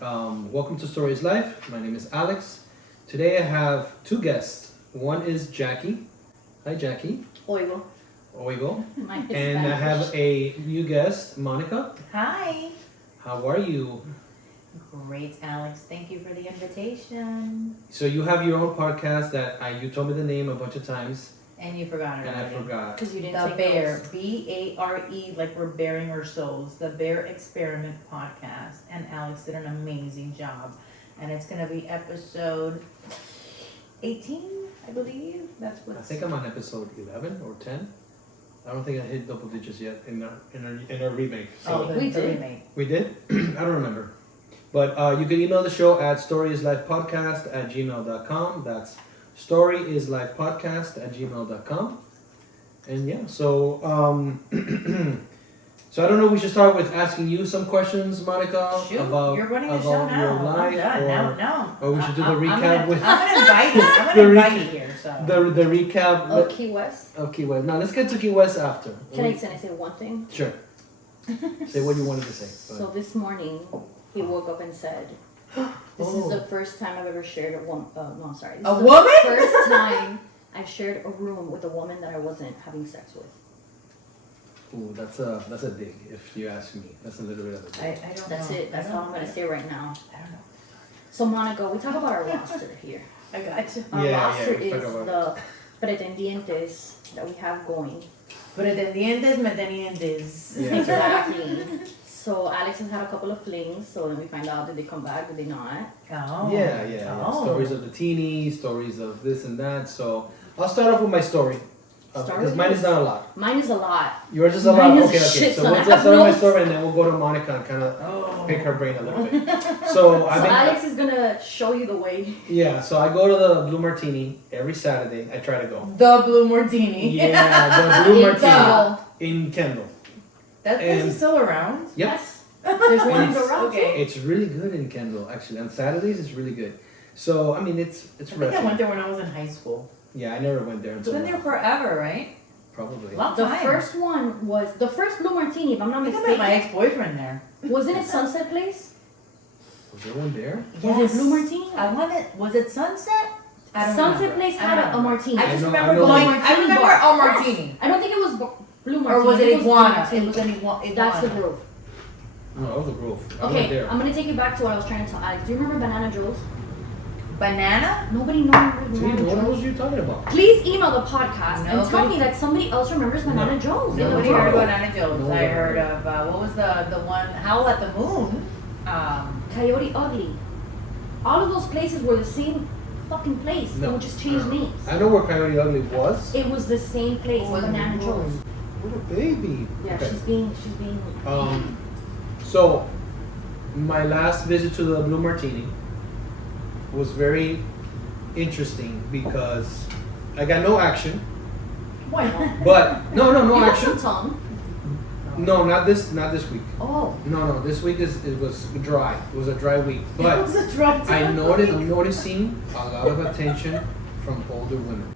Welcome to Story is Life. My name is Alex. Today I have two guests. One is Jackie. Hi, Jackie. Oigo. Oigo. Mine is And I have a new guest, Monica. Hi. How are you? Great, Alex. Thank you for the invitation. So you have your own podcast that you told me the name a bunch of times, And you forgot it and I already. forgot. Because you didn't The take Bear, notes. BARE, like we're bearing our souls. The Bear Experiment podcast. And Alex did an amazing job. And it's going to be episode 18, I believe. That's what I think I'm on episode 11 or 10. I don't think I hit double digits yet in our remake. So the We did. remake. we did? I don't remember. But you can email the show at storyislifepodcast@gmail.com. That's storyislifepodcast@gmail.com. And yeah, so so I don't know. We should start with asking you some questions, Monica, Shoot, about you're running the show about your now. life, I'm done. No. or we should do the recap I'm gonna, with I'm gonna invite you. I'm the gonna invite recap- you here. So the recap Oh, Key West. of Key West. Now let's get to Key West after. Can I say one thing? Sure. Say what you wanted to say. Go So ahead. this morning, he woke up and said, "This is the first time I've ever shared a woman." No, sorry. This A is woman? The first time I've shared a room with a woman that I wasn't having sex with. Ooh, that's a dig. If you ask me, that's a little bit of a dig. I don't That's know. it. That's all I'm gonna say right now. I don't know. So Monica, we talk about our roster here. I got you. Our roster we is talk about the pretendientes that we have going. Pretendientes, metendientes. Yeah. Exactly. So Alex has had a couple of flings. So then we find out, did they come back? Did they not? Oh. Yeah. Oh. Stories of the teeny, stories of this and that. So I'll start off with my story. Start Because with mine yours. is not a lot. Mine is a lot. Yours is a Mine lot? is Okay. a shit So ton. let's I have start with my notes. story and then we'll go to Monica and kind of Oh. pick her brain a little bit. So So I've been, Alex is gonna show you the way. yeah, so I go to the Blue Martini every Saturday. I try to go. The Blue Martini. Yeah, the Blue In Martini Kendall. in Kendall. That place And- is still around? Yep. Yes. There's one in It's- Doral. Okay. It's really good in Kendall, actually. On Saturdays, it's really good. So, I mean, it's I think rough. I went there when I was in high school. Yeah, I never went there It's until been there forever, right? probably. Long The time. first one was the first Blue Martini, if I'm not I think I met my mistaken. ex-boyfriend there. Wasn't it Sunset Place? Was there one there? Was it Blue Martini? I wanted, was it Sunset? I don't Sunset remember. Place I had don't a remember. martini. I just know- remember I know going, the- I remember bar. a Yes. martini. I don't think it was Blue Martini. Or was I think it Blue Iguana? Martini. It was an Iguana. That's the Grove. No, that was the Grove. I went Okay, there. I'm gonna take you back to what I was trying to tell Alex. Do you remember Banana Joe's? Banana? Nobody knows See, Banana what Joe's. was you talking about? Please email the podcast and tell Nobody- me that somebody else remembers Banana No. Joe's. No. Nobody Grove. heard of Banana Joe's. No, I no, heard no. of, what was the one, Howl at the Moon? Coyote Ugly. All of those places were the same fucking place. They No. would just change names. I know where Coyote Ugly was. It was the same place, Oh, Banana oh. Joe's. What a baby. Yeah, Okay. she's being. So, my last visit to the Blue Martini was very interesting because I got no action. Why not? But no you got action. some tongue. No, not this week. Oh. No, this week it was dry. It was a dry week. It But was a drug I'm noticing a lot of attention from older women.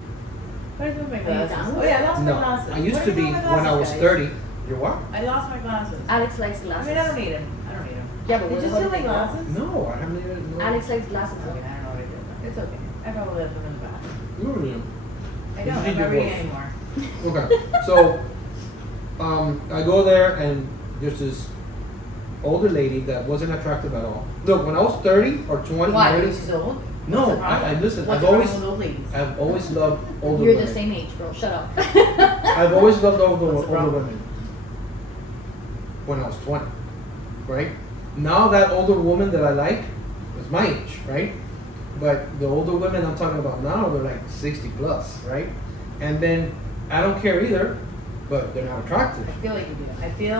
What did I do with my Are you glasses? down? Oh yeah, I lost my No, glasses. I used What to did I be do with my when I was glasses, guys? 30. You're what? I lost my glasses. Alex likes I glasses. mean, I don't need them. I don't need them. Yeah, but Did where you the hell steal my did they go? glasses? No, I haven't even. No. Alex likes glasses. I mean, I don't know what I did. It's okay. I probably left them in the back. You don't need 'em. I You don't. should I'm do not reading both. anymore. Okay, so I go there and there's this older lady that wasn't attractive at all. Look, when I was 30 or 20, Why? 30, Because she's old? No, What's the problem? I listen. What's I've the problem always- with old ladies? I've always loved older You're women. the same age, bro. Shut up. I've always loved older What's the problem? women. When I was 20, right? Now that older woman that I like is my age, right? But the older women I'm talking about now, they're like 60 plus, right? And then I don't care either, but they're not attractive. I feel like you do. I feel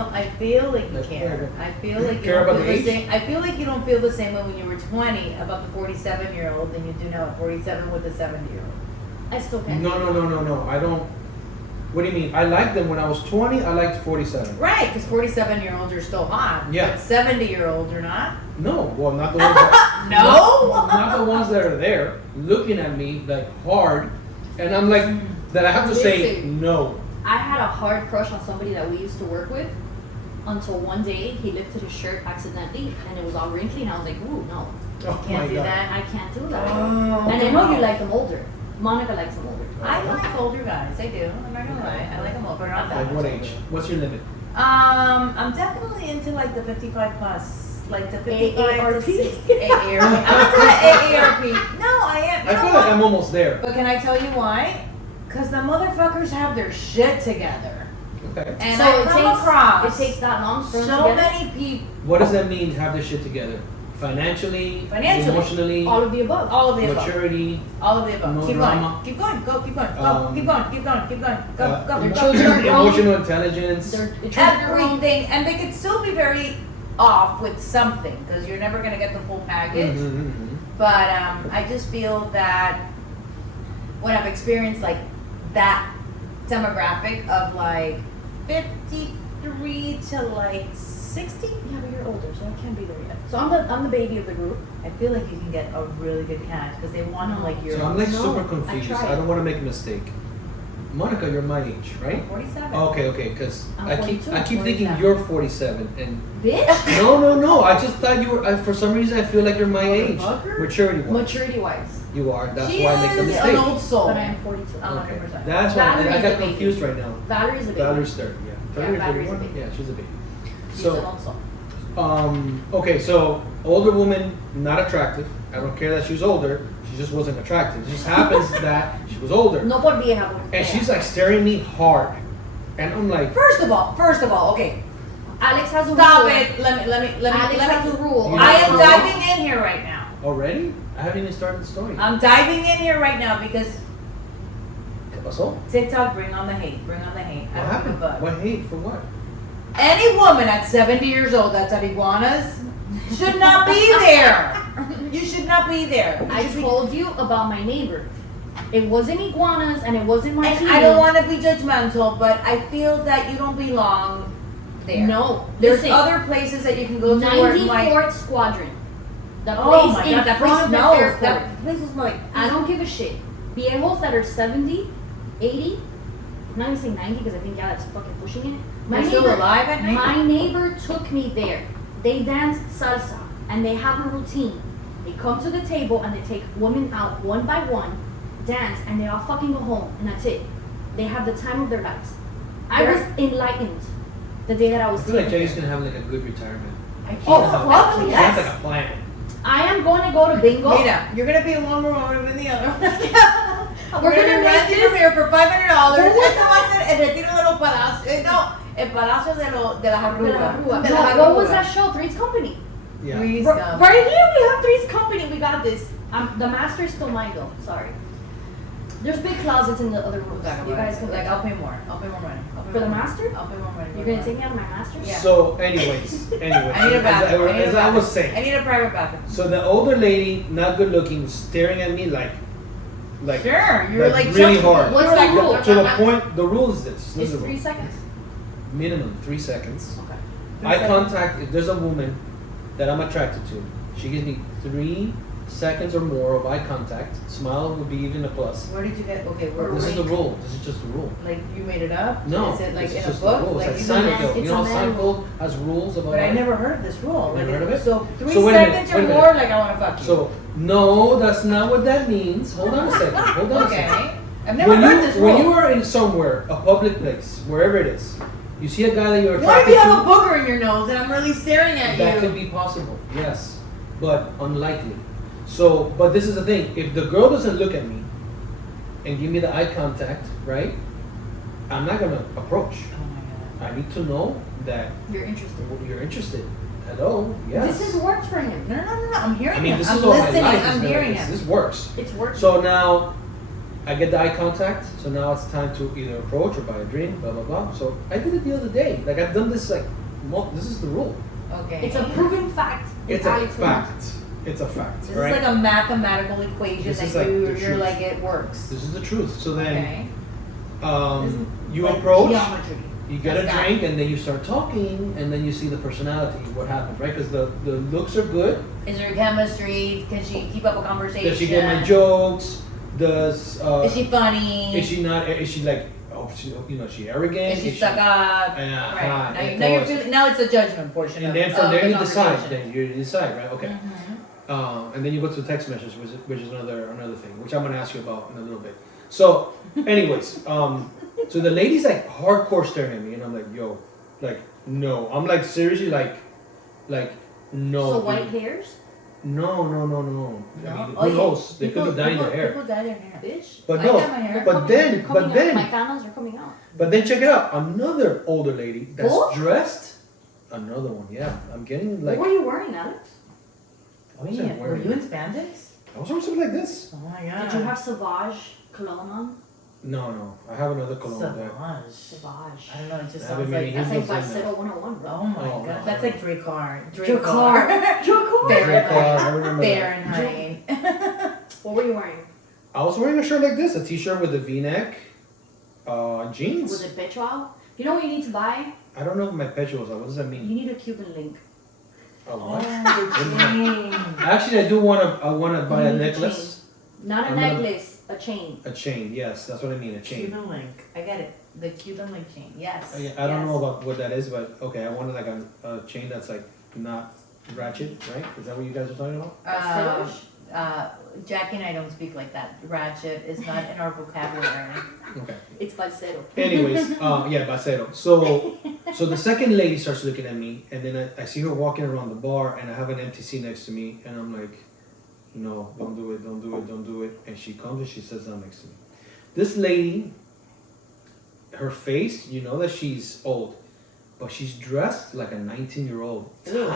like you Like, care. I feel like you care don't about feel the the age? same. I feel like you don't feel the same way when you were 20 about the 47-year-old than you do now at 47 with the 70-year-old. I still can't. No. I don't. What do you mean? I liked them when I was 20. I liked 47. Right, because 47-year-olds are still hot. Yeah. But 70-year-olds are not. No, well, not the ones that. No? Not the ones that are there looking at me like hard, and I'm like that. I have to say Listen. no. I had a hard crush on somebody that we used to work with. until one day he lifted his shirt accidentally and it was all wrinkly and I was like, ooh, no, Oh my Can't do God. that. I can't do that. Oh, And I know you like them older. Monica likes them older. I like older guys. I do. I'm not gonna lie. I like them older, not that Like what much age? older. What's your limit? I'm definitely into like the 55 plus, like the 55 to AARP? 60. AARP. I'm into the AARP. No, I am. You I know feel what? like I'm almost there. But can I tell you why? Because the motherfuckers have their shit together. Okay. And So I come across it takes that long for them so to get many people. What does that mean? Have this shit together? Financially, emotionally, all of the above. All of the above. maturity. All of the above. No Keep drama. going. Keep going. Go. Keep going. Go. Um, keep going. Keep going. Keep going. Go. Go. Their Go. children are grown. Emotional intelligence. They're children are grown. Everything, and they could still be very off with something because you're never gonna get the full package. Mhm. But I just feel that when I've experienced like that demographic of like 53 to like 60, Yeah, but you're older, so I can't be there yet. So I'm the baby of the group. I feel like you can get a really good catch because they want to like your So I'm like No, super I confused. tried. I don't want to make a mistake. Monica, you're my age, right? 47. Okay, because I'm I keep 42, I keep thinking 47. you're 47 and Bitch. no. I just thought you were. For some reason, I feel like you're my age. Motherfucker. Maturity wise, Maturity wise. you are. That's She why I make the is mistake. an old soul. But I am 42. Okay, 100%. that's why Valerie's I a got baby. confused right now. Valerie's a baby. Valerie's 30, yeah. 30 or Valerie's a 31? baby. Yeah, she's a baby. She's So, an old soul. Okay, so older woman, not attractive. I don't care that she's older. She just wasn't attractive. It just happens that she was older. No por vieja. porque And fea. she's like staring me hard. And I'm like, First of all, okay, Alex has a stop rule. it. Let me. Alex has a rule. You I know- am diving in here right now. already? I haven't even started the story. I'm diving in here right now because ¿Qué pasó? TikTok, bring on the hate. Bring on the hate. What I don't happened? give a fuck. What hate? For what? Any woman at 70 years old that's at iguanas should not be there. You should not be there. You I should be- told you about my neighbor. It wasn't iguanas and it wasn't my and I don't want to be judgmental, but I feel that you don't belong there. No. There's Listen, other places that you can go to where like 94th Squadron. The place oh my in god, that front place of the smells. airport. That place is like I don't give a shit. Viejos that are 70, 80, I'm not even saying 90 because I think yeah, that's fucking pushing it. They're still alive at night? My neighbor took me there. They dance salsa and they have a routine. They come to the table and they take women out one by one, dance, and they all fucking go home, and that's it. They have the time of their lives. I was enlightened the day that I I was feel like taken Jay's there. gonna have like a good retirement. I can't. Oh, fuck fuck She yes. has like a plan. I am going to go to bingo. Mira, you're gonna be in one room than the other. We're gonna make rent this- here for $500. What was Esto va a ser el retiro de los palacios. No, el palacio de las De la arrugas. Rúa. De No, las what was arrugas. that show? Three's Company. Yeah. Please Right come. right here we have Three's Company. We got this. The master is still mine though. Sorry. There's big closets in the other rooms. You guys can like I'll pay more. I'll pay more money. I'll pay For the more money. master? I'll pay more money. You're gonna take me out of my master? Yeah. So, anyways, I need a bathroom. I need a as I was bathroom. saying, I need a private bathroom. so the older lady, not good looking, was staring at me like Sure, you're like really chuck- hard. What's you're the like- rule? To the point, the rule is this. It's This is the 3 rule. seconds. Minimum 3 seconds. Okay. Eye contact. If there's a woman that I'm attracted to, she gives me 3 seconds or more of eye contact. Smile would be even a plus. Where did you get? Okay, where? This is the like, rule. This is just the rule. Like you made it up? No, Is it like this is in a just the book? rule. Like It's you like know, Seinfeld. You it's know a how man Seinfeld has rules about But I life? never heard this rule. Never heard of it? So 3 So wait a minute, seconds wait a or minute. more, like I want to fuck you. So no, that's not what that means. Hold on a second. Hold on a second. okay, I've never When heard you this rule. when you are in somewhere, a public place, wherever it is, you see a guy that you're What if attracted you have a to. booger in your nose and I'm really staring at That you? could be possible, yes, but unlikely. So, but this is the thing: if the girl doesn't look at me and give me the eye contact, right? I'm not gonna approach. Oh my god. I need to know that You're interested. you're interested. Hello, yes. This has worked for him. No. I'm hearing I mean, him. this I'm is all my listening. life. I'm hearing him. This works. It's worked. So now I get the eye contact. So now it's time to either approach or buy a drink, blah blah blah. So I did it the other day. Like I've done this like this is the rule. Okay. It's a proven fact. It's a Alex Fernandez. fact. It's a fact. This right? is like a mathematical equation This that is like the you're truth. like it works. This is the truth. So then Okay. you Like approach, geometry. you get a That's that. drink, and then you start talking, and then you see the personality, what happens, right? Because the looks are good. Is there chemistry? Can she keep up a conversation? Does she get my jokes? Does Is she funny? Is she not? Is she like, oh she arrogant? Is she Is stuck up? Yeah, Right. Now, of now you're course. feeling. Now it's the judgment portion. And of, then from of there the you decide. conversation. Then you decide, right? Okay. Mhm. And then you go to the text message, which is another thing, which I'm gonna ask you about in a little bit. So, anyways, so the lady's like hardcore staring at me, and I'm like, yo, like no, I'm like seriously like no. So dude. white hairs, No. I mean, No? who knows? They could have dyed their hair. People dye their hair. bitch. But I no, dye my hair. but then, my canas are coming out. but then check it out. Another older lady that's Both? dressed. Another one, yeah. I'm getting like. What were you wearing, Alex? I wasn't Were wearing you it. in spandex? I was wearing something like this. Oh my god. Did you have Sauvage cologne on? No. I have another cologne. Sauvage. Sauvage. I don't know. It just I haven't sounds made like. any That's like Heels in there. Falsetto 101, bro. Oh my Oh, god. no. That's like Dracar. Dracar. I remember that. Fahrenheit. What were you wearing? I was wearing a shirt like this, a t-shirt with a V-neck, jeans. Was it petrol? You know what you need to buy? I don't know if my petrol was. What does that You mean? need a Cuban link. A Oh, what? the chain. Actually, I wanna buy a You need a necklace, Not a I'm gonna- necklace, a chain. a chain. Yes, that's what I mean, a chain. Cuban link. I get it. The Cuban link chain. Yes. I don't know Yes. about what that is, but okay, I wanted like a chain that's like not ratchet, right? Is that what you guys are talking about? Jackie and I don't speak like that. Ratchet is not in our vocabulary. Okay. It's falsetto. Anyways, yeah, Bacero. So the second lady starts looking at me, and then I see her walking around the bar, and I have an empty seat next to me, and I'm like, no, don't do it. And she comes and she sits down next to me. This lady, her face, you know that she's old, but she's dressed like a 19-year-old. Ooh.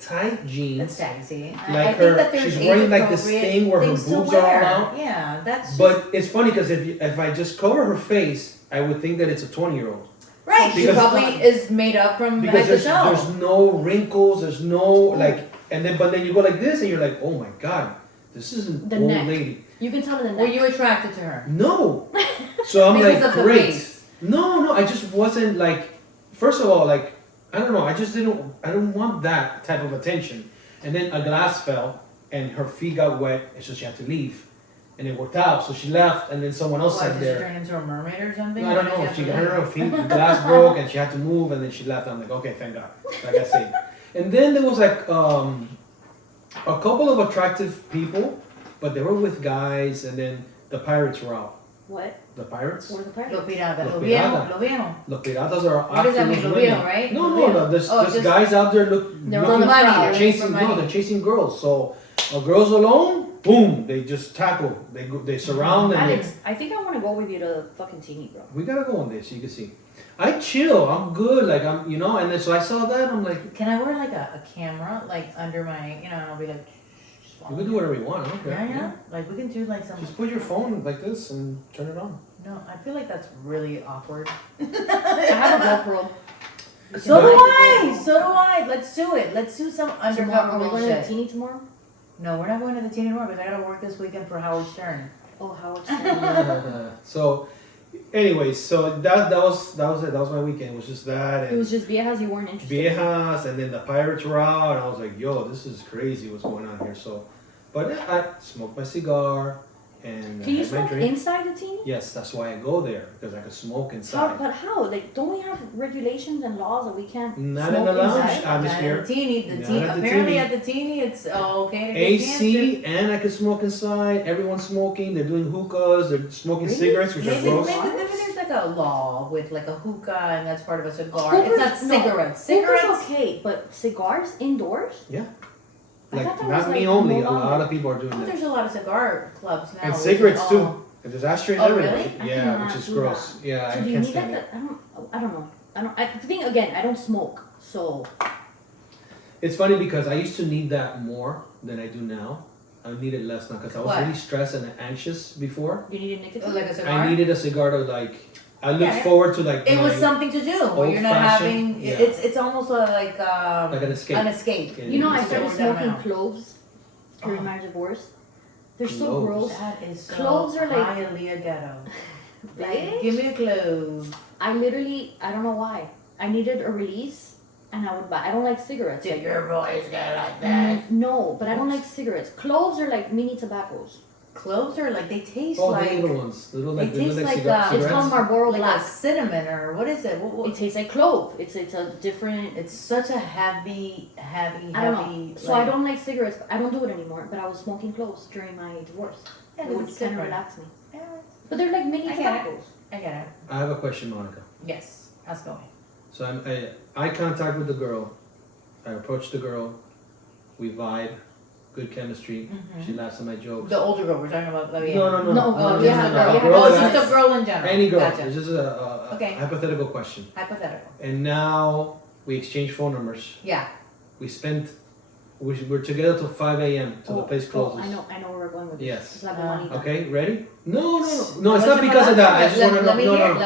Tight jeans. That's sexy. Like I her- think that there's she's wearing like this age-appropriate thing where her things to boobs are all wear. out. Yeah, that's just, But it's funny because if I just cover her face, I would think that it's a 20-year-old. right. She because- probably is made up from Because head to there's toe. no wrinkles, there's no like, but then you go like this and you're like, oh my god, this is an The old neck. lady. You can tell in the neck. Were you attracted to her? No. So I'm Because like, of the great. face. No, I just wasn't like. First of all, like I don't know, I don't want that type of attention. And then a glass fell and her feet got wet, and so she had to leave. And it worked out, so she left, and then someone else Why, sat did she there. turn into a mermaid or something? No, I don't Why did know. have She to her leave? feet, the glass broke, and she had to move, and then she left. I'm like, okay, thank God. Like I say. And then there was like a couple of attractive people, but they were with guys, and then the pirates were out. What? The pirates? What are the Lo parents? pirata. Lo Lo viejo. pirata. Lo viejo. The piratas are What does that after mean? those Lo women. viejo, right? No, Lo no, viejo. there's Oh, just- guys out there They're For on the money. prowl. They're chasing. for No, money. they're chasing girls. So girls alone, boom, they just tackle. They surround and Alex, I think I want to go with you to fucking teeny, bro. we gotta go on this so you can see. I chill. I'm good. Like I'm, and then so I saw that. I'm like, Can I wear like a camera like under my, and I'll be like. you can do whatever you want. I don't care. Yeah. Like we can do like some. Just put your phone like this and turn it on. No, I feel like that's really awkward. I have a GoPro. So do But- I. So do I. Let's do it. Let's do some Tomorrow, undercover are we going to the bullshit. teeny tomorrow? No, we're not going to the teeny room because I gotta work this weekend for Howard Stern. Oh, Howard Stern. So, anyways, so that was it. That was my weekend. It was just that It and was just viejas you weren't interested. viejas, and then the pirates were out, and I was like, yo, this is crazy. What's going on here? So, but yeah, I smoked my cigar and Can you had my smoke drink. inside the teeny? Yes, that's why I go there because I could smoke How, inside. but how? Like, don't we have regulations and laws that we can't Not in smoke the lounge. inside? Atmosphere. Not at the teeny. Not The at the apparently teeny. at the teeny, it's okay to get AC, and I could smoke inside. Everyone's smoking. They're doing hookahs. They're smoking Really? cigarettes, which are Maybe, gross. maybe there's like a law with like a hookah and that's part of a cigar. It's Hookahs- not no, cigarettes. Hookah's Cigarettes. okay, but cigars indoors? I Like thought that not was, me like, only. no A lot longer. of people are doing Oh, that. there's a lot of cigar clubs now. And which cigarettes is too. all- And there's ashtrays Oh, everywhere. really? I Yeah, cannot which is do gross. that. Yeah, So I do you can't need stand that? it. I don't know. The thing again, I don't smoke, so It's funny because I used to need that more than I do now. I need it less now because I was What? really stressed and anxious before. you need a nicotine. Like a cigar. I needed a cigar to like. I look Yeah. forward to like. It was my- something to do where you're not old-fashioned, having. yeah. It's almost like like an escape. an escape. Yeah. You know, I So started we're done smoking now. cloves Oh. during my divorce. They're so Cloves. gross. That is so Cloves are like- highly ghetto. Like, Bitch. give me a clove. I don't know why. I needed a release, and I would buy. I don't like cigarettes. Did your voice get like that? No, but I don't like cigarettes. Cloves are like mini tobaccos. cloves or like they taste Oh, like the little ones. Little like They they look taste like like, cigarettes. It's called Marlboro like Black. a cinnamon or what is it? It tastes like clove. It's a different. It's such a heavy. I don't know. So I don't like cigarettes. I don't do it anymore. But I was smoking cloves during my divorce. Yeah, It 'cause would it's kind of different. relax me. Yeah, But they're like mini I get it. tobaccos. I get it. I have a question, Monica. Yes, ask away. So I'm eye contact with the girl. I approach the girl. We vibe. Good chemistry. Mhm. She laughs at my jokes. The older girl we're talking about. No. Oh, yeah, Just girl, a yeah, girl Oh, that it's I- just a girl in general. any girl. Gotcha. It's just a Okay. hypothetical question. Hypothetical. And now we exchange phone numbers. Yeah. We spent. We're together till 5 a.m. till the place closes. I know where we're going with this. Yes. It's like bonita. Okay, ready? No. It's What's not the because of that. I just let- want to let know. me No, hear- no.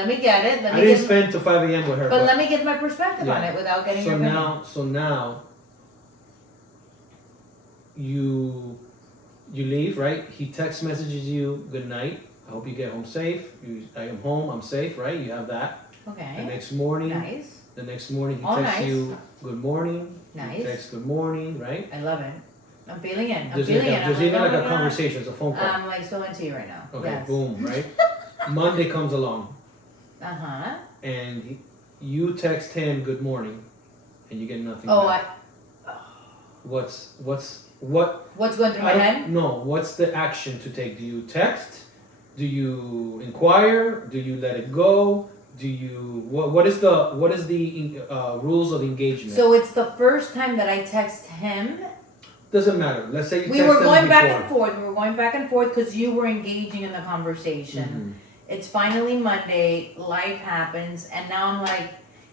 Let me get it. Let I me didn't give, spend till 5 a.m. with her. but let me give my perspective on Yeah. it without getting So your opinion. now, you leave, right? He text messages you, good night. I hope you get home safe. I am home. I'm safe, right? You have that. The Okay. next morning, Nice. he All texts nice. you, good morning. Nice. He texts good morning, right? I love it. I'm feeling it. I'm There's feeling even, it. there's I'm even like, like oh a my God. conversation. It's a phone call. I'm like so into you right now. Okay, Yes. boom, right? Monday comes along, Uh huh. and you text him good morning, and you get nothing Oh, back. What's what? what's going through my I don't- head? No, what's the action to take? Do you text? Do you inquire? Do you let it go? Do you what is the rules of engagement? So it's the first time that I text him. Doesn't matter. Let's say you We text were them going back before. and forth. We were going back and forth because you were engaging in the conversation. It's finally Monday. Life happens, and now I'm like,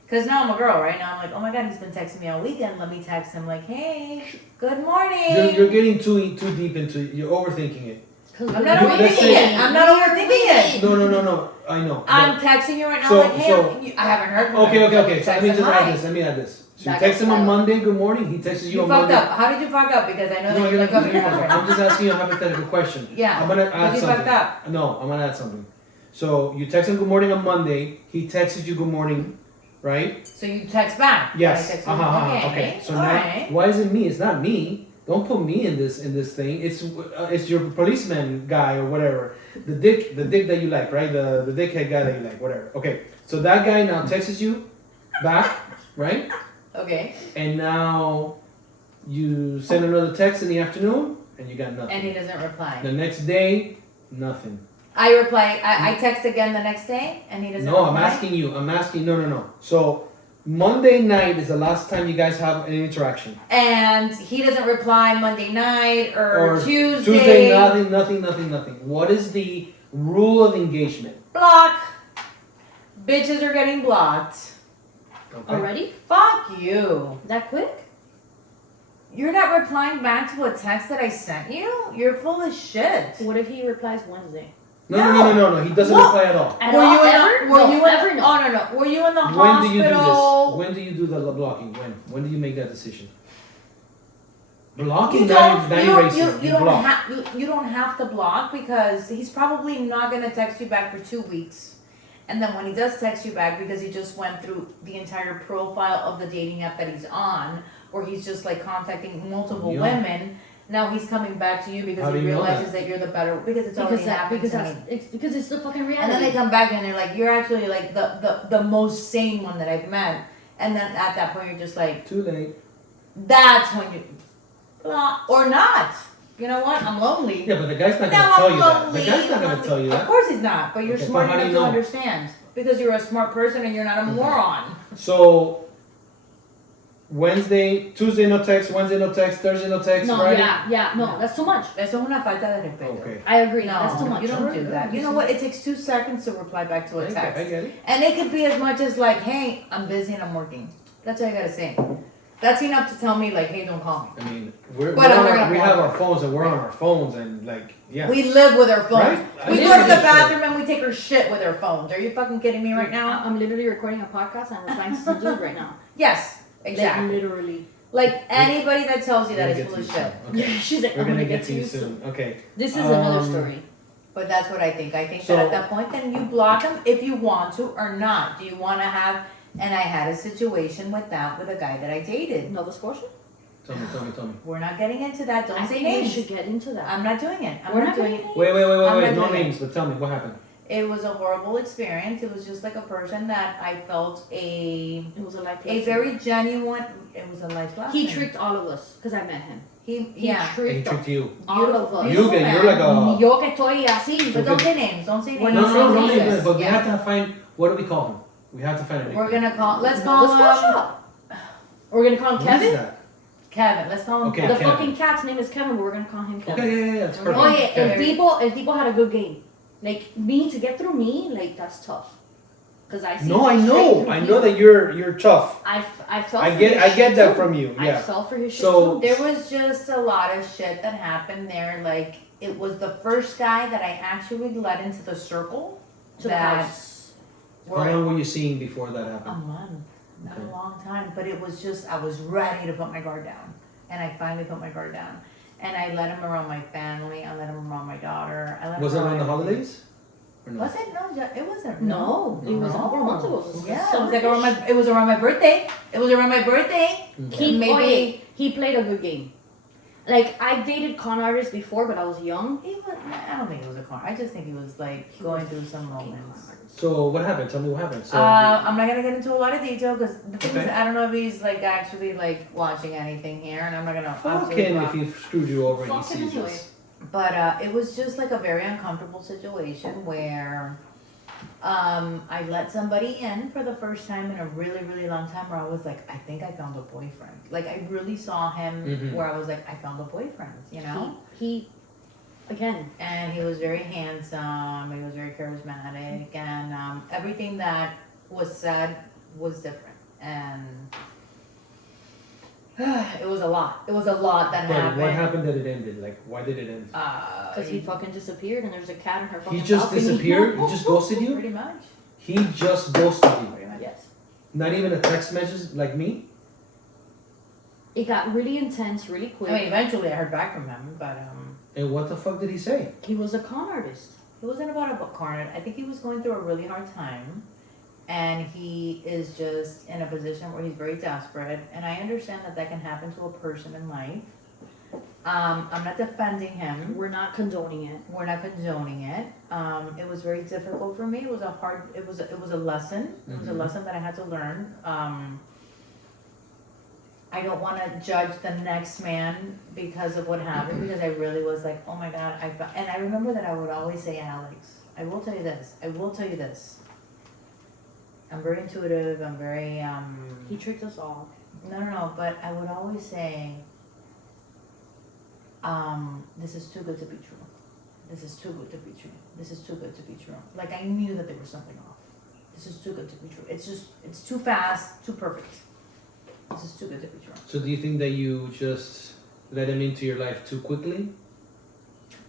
because now I'm a girl, right? Now I'm like, oh my God, he's been texting me all weekend. Let me text him like, hey, good morning. You're getting too deep into it. You're overthinking it. I'm not Let's overthinking say- it. I'm not overthinking it. No. I know. I'm texting you right now, So- like, hey, so- I haven't heard from Okay. him. So let me Text just him, hi. Let me add this. So you That text him gets on loud. Monday, good morning. He texts you You on fucked Monday. up. How did you fuck up? Because I know No, that you're you're not. like, You're fine. I'm just asking you a hypothetical question. Yeah, I'm gonna but add you something. fucked up. No, I'm gonna add something. So you text him good morning on Monday. He texts you good morning, right? So you text back. Yes. I text you, okay. So all now, right. why is it me? It's not me. Don't put me in this thing. It's your policeman guy or whatever. The dick that you like, right? The dickhead guy that you like, whatever. Okay. So that guy now texts you back, right? Okay. And now you send another text in the afternoon, and you got nothing. And he doesn't reply. The next day, nothing. I reply. I text again the next day, and he doesn't No, reply. I'm asking you. No. So Monday night is the last time you guys have an interaction. And he doesn't reply Monday night or Tuesday. Tuesday, nothing. What is the rule of engagement? Block. Bitches are getting blocked. Okay. Already? Fuck you. That quick? You're not replying back to a text that I sent you? You're full of shit. What if he replies Wednesday? No. He doesn't What? reply at all. At Were all? you in Ever? the, were No, you in, ever no. Oh no. Were you in the When do you do this? hospital? When do you do the blocking? When do you make that decision? Blocking, You not don't, erasing. you don't block. you don't have to block because he's probably not gonna text you back for 2 weeks. And then when he does text you back because he just went through the entire profile of the dating app that he's on, or he's just like contacting multiple Yeah. women, now he's coming back to you How because do he you know realizes that? that you're the better because it's already happened because to that's me. because it's the fucking reality. And then they come back and they're like, you're actually like the most sane one that I've met. And then at that point you're just like, Too late. that's when you block or not. You know what? I'm lonely. Yeah, but the guy's not Now gonna tell I'm you that. lonely. The guy's not gonna tell you Of that. course he's not, but you're Okay, smart but how do enough you to know? understand. Because you're a smart person and you're not a moron. So Tuesday no text, Wednesday no text, Thursday no text, no, Friday. no, that's too much. Eso es una falta de respeto. Okay. I agree. No, that's too much. you don't do that. You know what? It takes 2 seconds to reply back to a I text. get it. And it could be as much as like, hey, I'm busy and I'm working. That's all you gotta say. That's enough to tell me like, hey, don't call me. I mean, But I'm not gonna we call have her. our phones and we're on our phones and like, yeah. We live with our phones. Right? We I go to the agree. bathroom and we take our shit with our phones. Are you fucking kidding me right now? I'm literally recording a podcast and I'm replying to some dude right now. Yes, exactly. Like, literally. Like anybody that tells you We're that gonna is get full to of you shit. soon. Okay. She's like, We're I'm gonna get to you soon. Okay. This is another Um, story. But that's what I think. I think So- that at that point, then you block them if you want to or not. Do you want to have? And I had a situation with a guy that I dated. Nova Scotia? Tell me. We're not getting into that. Don't I say think we names. should get into that. I'm not doing it. We're not doing getting it. Wait. I'm not No doing it. names, but tell me what happened. It was a horrible experience. It was just like a person that I felt It was a life a lesson. very genuine. It was a life lesson. He tricked all of us because I met him. He He And he tricked tricked you. all of us. You get, you're like a. Yo que estoy así. But don't say names. Don't say names. We're No, not no, saying no, names. but we Yeah. have to find. What do we call him? We have to find a nickname. We're gonna call. Let's Nova call him Scotia. We're gonna call him What is Kevin. that? Kevin. Let's call him Okay, The Kevin. Kevin. fucking cat's name is Kevin, but we're gonna call him Kevin. Okay, yeah, it's Okay. perfect. Oh yeah, Kevin. El Tipo had a good game. Like me to get through me, like that's tough. Cause I see No, I him straight know. through I him. know that you're tough. I fell. I for get his I get shit that too. from you. I Yeah. fell for his shit So- too. There was just a lot of shit that happened there. Like it was the first guy that I actually let into the circle. to the that house. How were long were you seeing before that a happened? month, not Okay. a long time. But it was just I was ready to put my guard down, and I finally put my guard down. And I let him around my family. I let him around my daughter. I let him Was it around the everything. holidays? Or no? Was it? No, it wasn't. No, it was a couple months ago. It was Yeah, it was summer-ish. like around my. It was around my birthday. It was around my birthday. He Maybe- he played a good game. Like I dated con artists before, but I was young. He was. I don't think it was a car. I just think he was like going through some moments. So what happened? Tell me what happened. So I'm not gonna get into a lot of detail because the thing is, Okay. I don't know if he's like actually like watching anything here, and I'm not gonna. fuck absolutely him go if out. he screwed you over and he Fuck him sees anyway. this. But it was just like a very uncomfortable situation where I let somebody in for the first time in a really, really long time where I was like, I think I found a boyfriend. Like I really saw him Mhm. where I was like, I found a boyfriend, you know? He again. And he was very handsome, he was very charismatic, and everything that was said was different. And it was a lot. It was a lot that But happened. what happened that it ended? Like why did it end? Because he fucking disappeared and there's a cat in her fucking He just balcony. disappeared? He just ghosted you? Pretty much. He just ghosted you. Pretty much. Yes. Not even a text message like me? It got really intense really quick. I mean, eventually I heard back from him, but And what the fuck did he say? He was a con artist. it wasn't about a book corner. I think he was going through a really hard time, and he is just in a position where he's very desperate. And I understand that that can happen to a person in life. I'm not defending him. We're not condoning it. We're not condoning it. It was very difficult for me. It was a hard. It was a lesson. It was a Mhm. lesson that I had to learn. I don't want to judge the next man because of what happened, because I really was like, oh my God. And I remember that I would always say, Alex, I will tell you this. I will tell you this. I'm very intuitive. I'm very, He tricked us all. no. But I would always say, this is too good to be true. This is too good to be true. This is too good to be true. Like I knew that there was something off. This is too good to be true. It's too fast, too perfect. This is too good to be true. So do you think that you just let him into your life too quickly?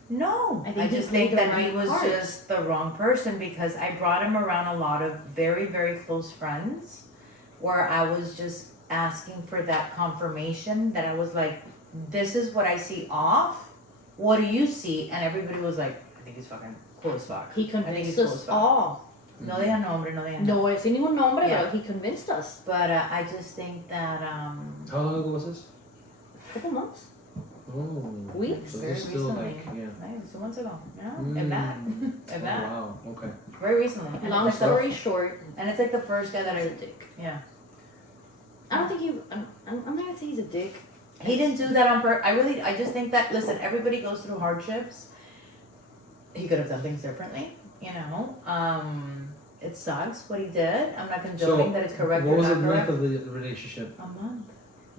No, I I think he just played think the that he right was cards. just the wrong person because I brought him around a lot of very, very close friends where I was just asking for that confirmation that I was like, this is what I see off. What do you see? And everybody was like, I think he's fucking cool as fuck. He I think convinced he's cool as us fuck. all. No deja nombre, no deja nombre. No voy a decir ningún nombre, Yeah. but he convinced us. But I just think that How long ago was this? A couple months. Oh. Weeks? So very this is still recently, like, yeah. nice, 2 months ago, you know, if that, Mm. if Oh, that, wow, okay. very recently. And Long it's like story short, and it's like the first guy that he's I, a dick. yeah. I don't think he. I'm not gonna say he's a dick. He didn't do that on purpose. I just think that, listen, everybody goes through hardships. He could have done things differently, you know. It sucks what he did. I'm not condoning that it's correct what or was the not length correct. of the relationship? A month,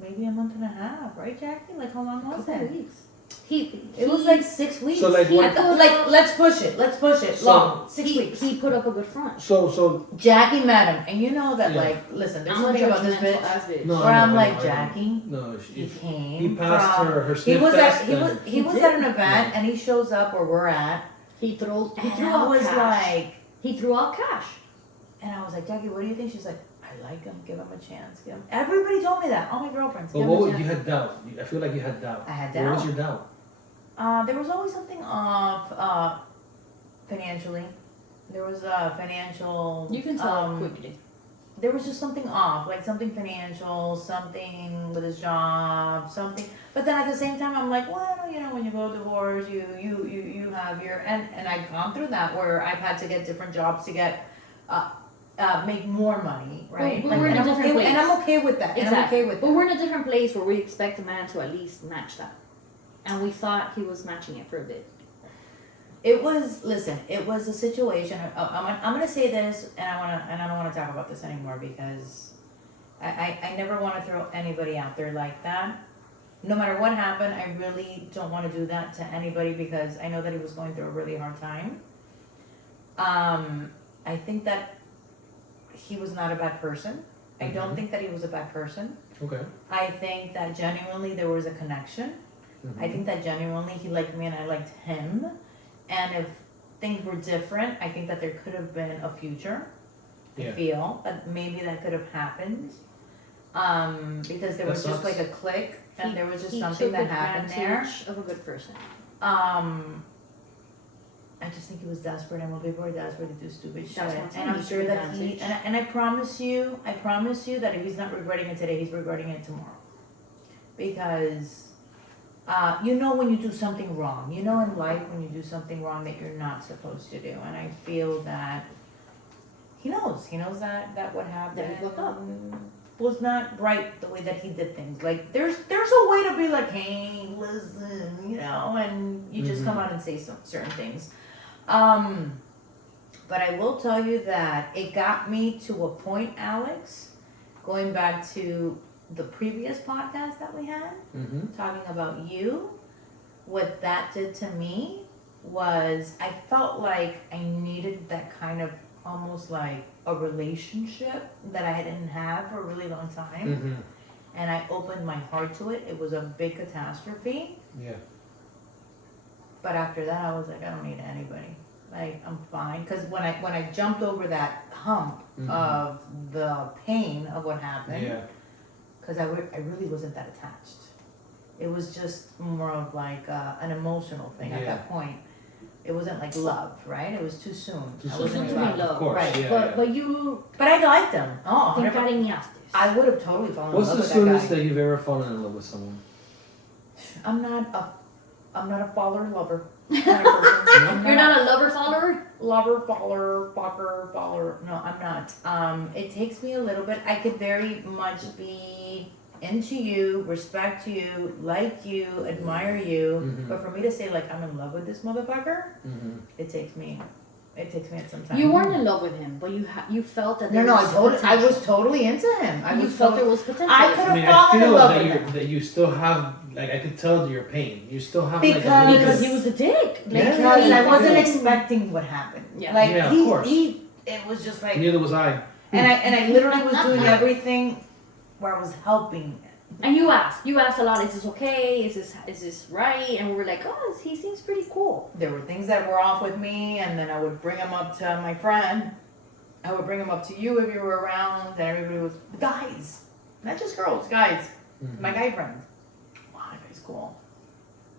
maybe a month and a half, right, Jackie? Like how long was Couple it? weeks. It was like 6 weeks. So, like, what- like let's push it. Let's push it. So- Long 6 He, weeks. he put up a good front. So Jackie met him, and you know that Yeah. like, listen, there's I'm a something about this judgmental bitch ass bitch. No, where I I'm know, like, I know. Jackie, No, he if came. he passed from, her He sniff was test, at he was then- he He was did. at an event, and he shows up where we're at. He threw And I out was cash. like, He threw out cash. and I was like, Jackie, what do you think? She's like, I like him. Give him a chance. Give him. Everybody told me that. All my girlfriends. But Give what him a was, chance. you had doubt. I feel like you had doubt. I had What was doubt. your doubt? There was always something off financially. There was financial. You can tell quickly. there was just something off, like something financial, something with his job, something. But then at the same time, I'm like, well, you know, when you go divorce, you have your and I've gone through that where I've had to get different jobs to get make more money, right? But we're in a different place. And I'm okay with that. Exactly. And I'm okay with But that. we're in a different place where we expect a man to at least match that, and we thought he was matching it for a bit. It was a situation. I'm gonna say this, and I don't want to talk about this anymore because I never want to throw anybody out there like that. No matter what happened, I really don't want to do that to anybody because I know that he was going through a really hard time. I think that he was not a bad person. I don't think that he was a bad person. Okay. I think that genuinely there was a connection. I think that genuinely he liked me and I liked him. And if things were different, I think that there could have been a future. Yeah. I feel that maybe that could have happened. Because there That was just sucks. like a click and there was just He something took that happened there. advantage of a good person. I just think he was desperate and when people are desperate to do stupid shit. That's what And I'm he sure took that he, advantage. and I promise you that if he's not regretting it today, he's regretting it tomorrow. Because you know when you do something wrong. You know in life when you do something wrong that you're not supposed to do. And I feel that he knows that what happened That he fucked up. was not right the way that he did things. Like there's a way to be like, hey, listen, you know, and you just come out and say some certain things. But I will tell you that it got me to a point, Alex, going back to the previous podcast that we had, talking about you, what that did to me was I felt like I needed that kind of almost like a relationship that I didn't have for a really long time. And I opened my heart to it. It was a big catastrophe. Yeah. But after that, I was like, I don't need anybody. Like, I'm fine. Because when I jumped over that hump of the pain of what happened, Yeah. because I really wasn't that attached. It was just more of like an emotional thing at that point. It wasn't like love, right? It was too soon. Too I soon wasn't to in be love. love. Of course. Right. Yeah. But you But I liked them. Oh, te 100%. encariñaste. I would have totally fallen in What's love the with soonest that guy. that you've ever fallen in love with someone? I'm not a follower lover kind of person. You're not a lover follower? Lover, follower, fucker, follower. No, I'm not. It takes me a little bit. I could very much be into you, respect you, like you, admire you. But for me to say like I'm in love with this motherfucker, it takes me at some time. You weren't in love with him, but you felt that there No, was I potential. was totally into him. You felt there was potential. I could I mean, have I fallen in feel love that with you him. that you still have like I could tell your pain. You still have Because- like a Because he was a dick. Yeah. Because I wasn't Yeah. expecting what happened. Yeah. Like Yeah, of he, course. it was just like, Neither was I. and I literally was doing everything where I was helping. And you asked a lot, is this okay? Is this right? And we were like, oh, he seems pretty cool. There were things that were off with me, and then I would bring them up to my friend. I would bring them up to you if you were around, and everybody was guys, not just girls, guys. My guy friends. Wow, that guy's cool.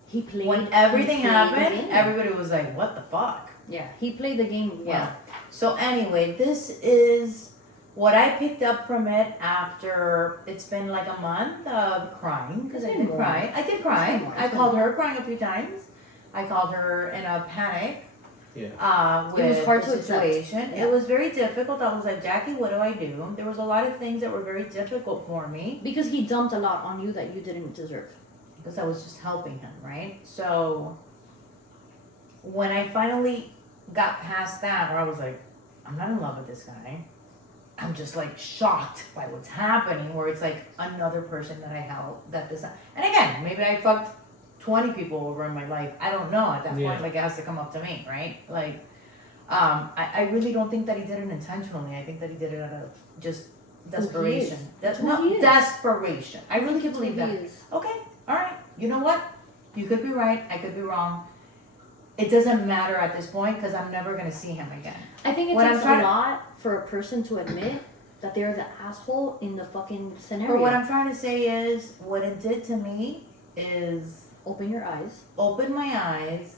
He played. When everything he played the happened, game. everybody was like, "What the fuck?" Yeah, he played the game well. Yeah. So anyway, this is what I picked up from it after it's been like a month of crying because I It's did been cry. I did cry. It's been more. I called her crying a few times. I called her in a panic. Yeah. With It was hard the to accept. situation. Yeah. It was very difficult. I was like, Jackie, what do I do? There was a lot of things that were very difficult for me Because he dumped a lot on you that you didn't deserve. because I was just helping him, right? So when I finally got past that, where I was like, I'm not in love with this guy. I'm just like shocked by what's happening, where it's like another person that I helped that this, and again, maybe I fucked 20 people over in my life. I don't know at that Yeah. point, like it has to come up to me, right? Like, I really don't think that he did it intentionally. I think that he did it out of just desperation. That's No, who he is. desperation. I really can believe that. He is. Okay, all right. You know what? You could be right. I could be wrong. It doesn't matter at this point because I'm never gonna see him again. I think it What I'm takes trying a to- lot for a person to admit that they're the asshole in the fucking scenario. But what I'm trying to say is, what it did to me is Open your eyes. open my eyes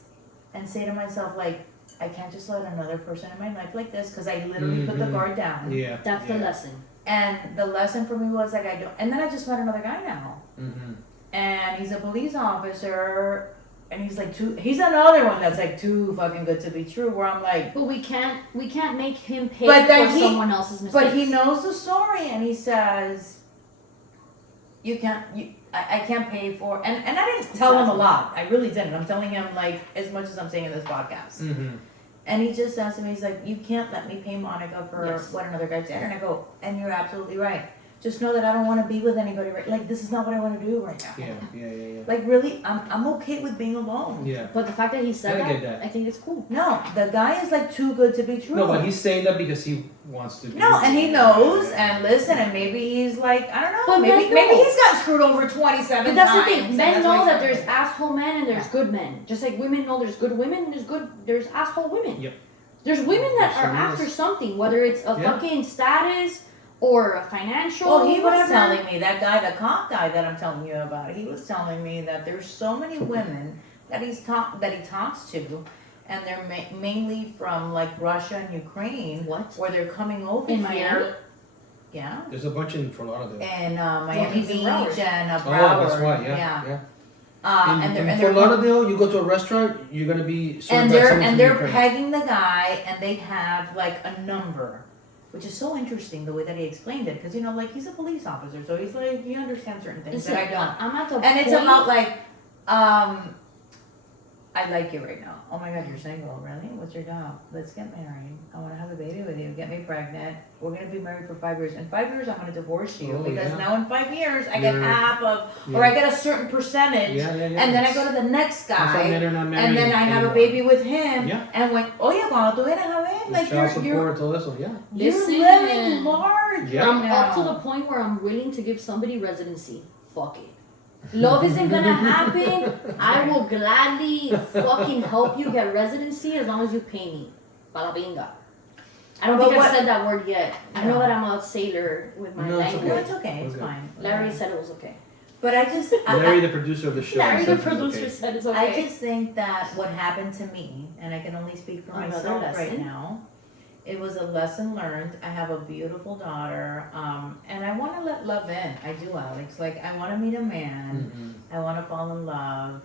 and say to myself, like, I can't just let another person in my life like this because I literally put the guard down. Yeah. That's yeah. the lesson. And the lesson for me was like, I don't, and then I just met another guy now. Mm-hmm. And he's a police officer, and he's like he's another one that's like too fucking good to be true, where I'm like, But we can't make him pay But then for someone else's mistakes. but he knows the story, and he says, I can't pay for, and I didn't tell him a lot, I really didn't, I'm telling him like as much as I'm saying in this podcast. Mm-hmm. And he just asked me, he's like, you can't let me pay Monica for Yes. what another guy did. And I go, and you're absolutely right. Just know that I don't want to be with anybody right. Like, this is not what I want to do right now. Yeah. Like, really, I'm okay with being alone. Yeah. But the fact that he said I get that. I think it's cool. No, the guy is like too good to be true. No, but he's saying that because he wants to. No, and he knows, and listen, and maybe he's like, I don't know, But maybe men know. he's got screwed over 27 But that's times. the thing. and Men that's know why that he's there's like, asshole men and there's good men. Just like women know there's good women and there's asshole women. Yep. There's women that There are sure after is. something, whether it's a Yeah. fucking status or a financial. Well, he was whatever. telling me, that guy, the cop guy that I'm telling you about, he was telling me that there's so many women that he talks to, and they're mainly from like Russia and Ukraine, What? where they're coming over In here. Miami? Yeah. There's a bunch in Fort Lauderdale. And Miami he's in Beach Broward. and Oh, Broward. that's why. Yeah. And In they're Fort Lauderdale, you go to a restaurant, you're gonna be served and by they're someone and from they're Ukraine. pegging the guy, and they have like a number, which is so interesting the way that he explained it, because you know, like he's a police officer, so he's like he understands certain things Listen, that I don't. I'm at the And point. it's about like, I like you right now. Oh my God, you're single, really? What's your job? Let's get married. I want to have a baby with you. Get me pregnant. We're gonna be married for 5 years. In 5 years, I'm gonna divorce you Oh, because yeah. now in 5 years I get You're- half of, or I get a certain percentage, Yeah. and then I go to the next That's why guy. men are not married And then I have a anymore. baby with him, Yeah. and when, oye, cuando tú vienes a ver, The like child you're support, all this one, yeah. Listen. living large Yeah. right I'm up to now. the point where I'm willing to give somebody residency. Fuck it. Love isn't gonna happen. I will gladly fucking help you get residency as long as you pay me. Palabinga. I don't But think what- I've said that word yet. I know No. that I'm a sailor with my No, it's language. No, it's okay, it's Okay. fine. Larry said it was okay. But I just, Larry, the producer of the show. Larry, the says it's producer, okay. said it's okay. I just think that what happened to me, and I can only speak for Another myself right lesson. now, it was a lesson learned. I have a beautiful daughter, and I want to let love in. I do, Alex. Like, I want to meet a man. Mhm. I want to fall in love.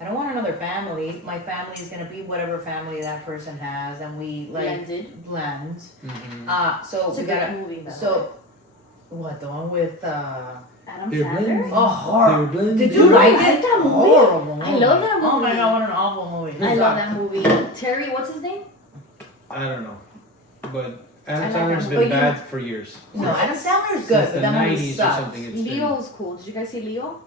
I don't want another family. My family is going to be whatever family that person has, and we, like, Blended. blend. Mhm. So It's a we good gotta, movie, by the way. so, what, the one with, Adam They're Sandler. blended. oh, horrible. They were blended. Did you You like like it? that movie? Horrible I love that Oh my movie. God, what an awful movie. I love that movie. Terry, what's his name? I don't know, but Adam I like Sandler's that been movie. bad for years. No, Adam Sandler's Since good, the but that movie 90s or sucks. something. It's Leo is cool. Did you guys see Leo?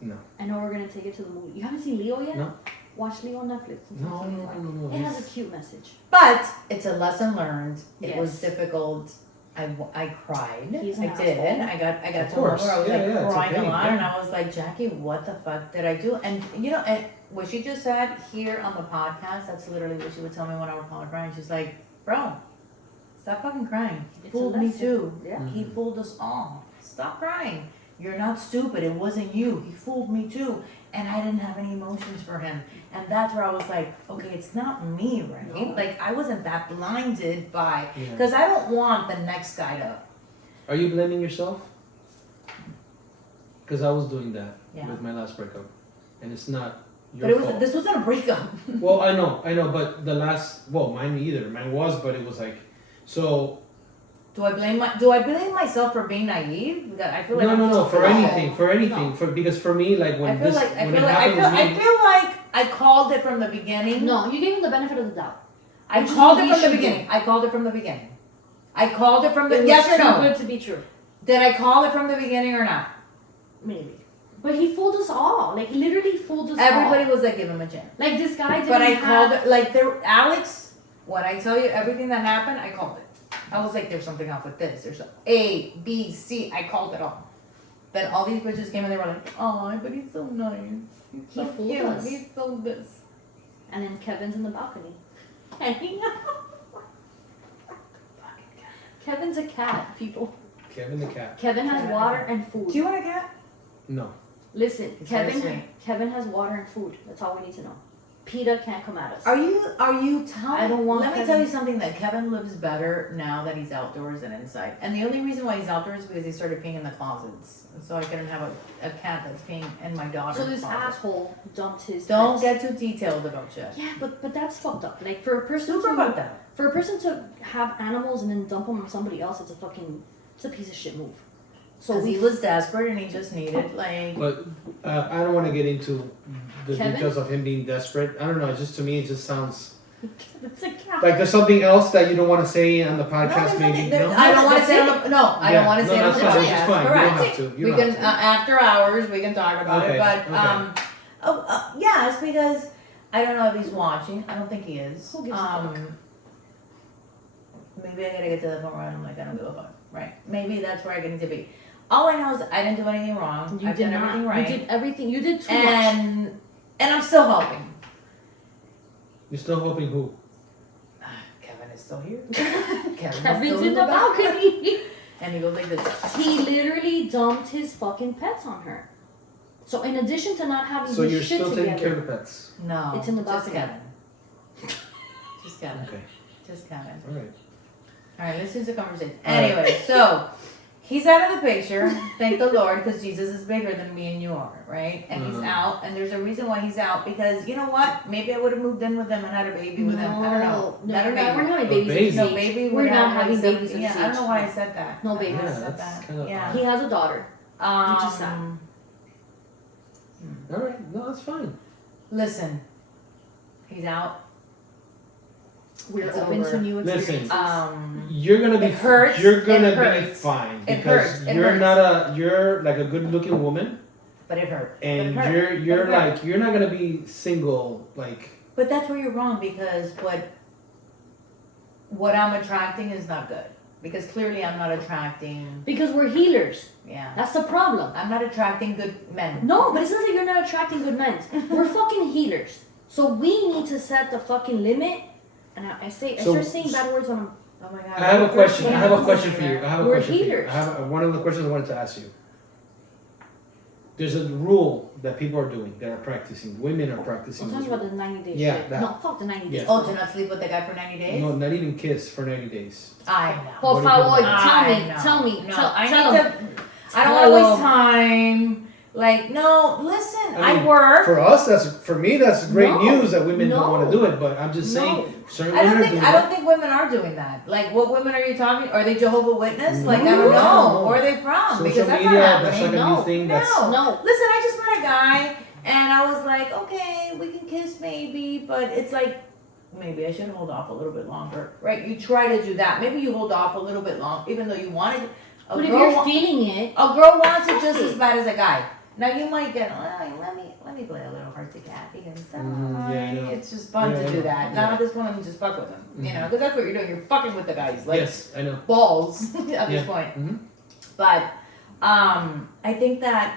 No. I know we're gonna take it to the movie. You haven't seen Leo yet? No. Watch Leo on Netflix. It's No, on no, Spotify. no. It has a cute message. But it's a lesson learned. It was Yes. difficult. I cried. He's an I did. asshole. I got Of to a moment course. where I was Yeah, like yeah, it's crying a okay, lot, yeah. and I was like, Jackie, what the fuck did I do? And you know, and what she just said here on the podcast, that's literally what she would tell me when I would call her crying. She's like, bro, stop fucking crying. He It's a fooled me lesson. too. Yeah. He fooled us all. Stop crying. You're not stupid. It wasn't you. He fooled me too. And I didn't have any emotions for him. And that's where I was like, okay, it's not me, right? No. Like, I wasn't that blinded by, Yeah. because I don't want the next guy to, Are you blaming yourself? Because I was doing that Yeah. with my last breakup, and it's not your but it was, fault. this wasn't a breakup. Well, I know, but the last, well, mine either. Mine was, but it was like, so. Do I blame myself for being naive? Because I feel like I'm No, so for flawed. anything, No. because for me, like when I feel this, like when it happened with I me, feel like I called it from the beginning. No, you gave him the benefit of the doubt. I Which is called what it we from the should beginning. I called it from the beginning. I called it from It the was yes or too no. good to be true. Did I call it from the beginning or not? Maybe. But he fooled us all. Like, literally fooled us Everybody all. was like, give him a chance. Like, this guy didn't But I have... called it, like, Alex, when I tell you everything that happened, I called it. I was like, there's something off with this. There's A, B, C. I called it all. Then all these bitches came and they were like, oh, but he's so nice. He's so He fooled cute. us. He's so this. And then Kevin's in the balcony. Hanging out. Kevin's a cat, people. Kevin the cat. Kevin has Kevin. water and food. Do you want a cat? No. Listen, He's very Kevin sweet. Kevin has water and food. That's all we need to know. PETA can't come at us. Are you telling? I don't want Let me Kevin- tell you something. That Kevin lives better now that he's outdoors than inside. And the only reason why he's outdoors is because he started peeing in the closets, so I couldn't have a cat that's peeing in my daughter's So this closet. asshole dumped his. Don't pets. get too detailed about shit. Yeah, but that's fucked up. Like for a person Super to fucked up. for a person to have animals and then dump them on somebody else, it's a piece of shit move. So Because he was desperate and he just needed like. But I don't want to get into the Kevin? details of him being desperate. I don't know. It's just to me, it just sounds it's a cat. like there's something else that you don't want to say on the podcast. there's Maybe nothing- no. I don't want to That's say it. on the I don't want to say it on that's the fine. podcast. It's fine. Correct. You don't have to. You We don't can have to. after hours we can talk about Okay, it, but okay. yeah, it's because I don't know if he's watching. I don't think he is. Who gives a fuck? Maybe I gotta get to the point where I'm like I don't give a fuck. Right? Maybe that's where I need to be. All I know is I didn't do anything wrong. You I've did done not. everything right. You did everything. You did too much. and I'm still helping. You're still hoping who? Kevin is still here. Kevin's Kevin's still in the balcony. and he goes like this. He literally dumped his fucking pets on her. So in addition to not having So his you're shit still together, taking care of the pets. No, It's in the just balcony. Kevin. Just Kevin. Okay. Just Kevin. All right. All right, let's use the conversation. All right. Anyway, so he's out of the picture. Thank the Lord, because Jesus is bigger than me and you are, right? And he's Mhm. out, and there's a reason why he's out. Because you know what? Maybe I would have moved in with him and had a baby with him. I don't know. No, Better we're not maybe. having A babies. baby. at No, this age. baby. We're would not have having like babies at Yeah, this I don't know age. why I said that. No I don't know babies. why I Yeah, said that's that. kind of Yeah. He has a daughter. Which is sad. All right. No, that's fine. Listen, he's out. We're It's open over. to new Listen, experiences. You're gonna be. It hurts. You're gonna It be hurts. fine It because hurts. It you're hurts. not a. You're like a good-looking woman, But it hurt. and But it hurt. you're But it hurt. like you're not gonna be single. Like But that's where you're wrong, because what I'm attracting is not good. Because clearly I'm not attracting. Because we're healers. Yeah. That's the problem. I'm not attracting good men. No, but it's not that you're not attracting good men. We're fucking healers. So we need to set the fucking limit. And I So- start saying bad words when I'm. Oh my god. I have a question. I have a Yeah. question for you. I have a We're question for you. healers. I have one of the questions I wanted to ask you. There's a rule that people are doing, that are practicing. Women are practicing. I'm talking this about the 90 days Yeah, shit. that. No, fuck the 90 days. Yeah. Oh, to not sleep with the guy for 90 days? No, not even kiss for 90 days. I know. Por What do you favor, think about tell me. No, Tell I tell need them. to. I don't want to Tell waste time. Like, no, listen, I mean, I work. For us, for me, that's great No, news that women don't want to no. do it. But I'm just No. saying, certain I don't women are think doing I it. don't think women are doing that. Like, what women are you talking? Are they Jehovah Witness? Like, I No. don't know. Where are they from? Social Because that's media, not that's happening. like a No. new thing. That's No. No. Listen, I just met a guy, and I was like, okay, we can kiss maybe, but it's like, maybe I should hold off a little bit longer, right? You try to do that. Maybe you hold off a little bit long, even though you wanted. But if you're feeling it, A girl wants it just as bad as a guy. Now you might get, let me play a little hard to get because yeah, I know. it's just fun Yeah, to I do know. that. Now Yeah. I just want to just fuck with them, you know, because that's what you're doing. You're fucking with the guys, like yes, I know. balls at Yeah. this point. Mhm. But I think that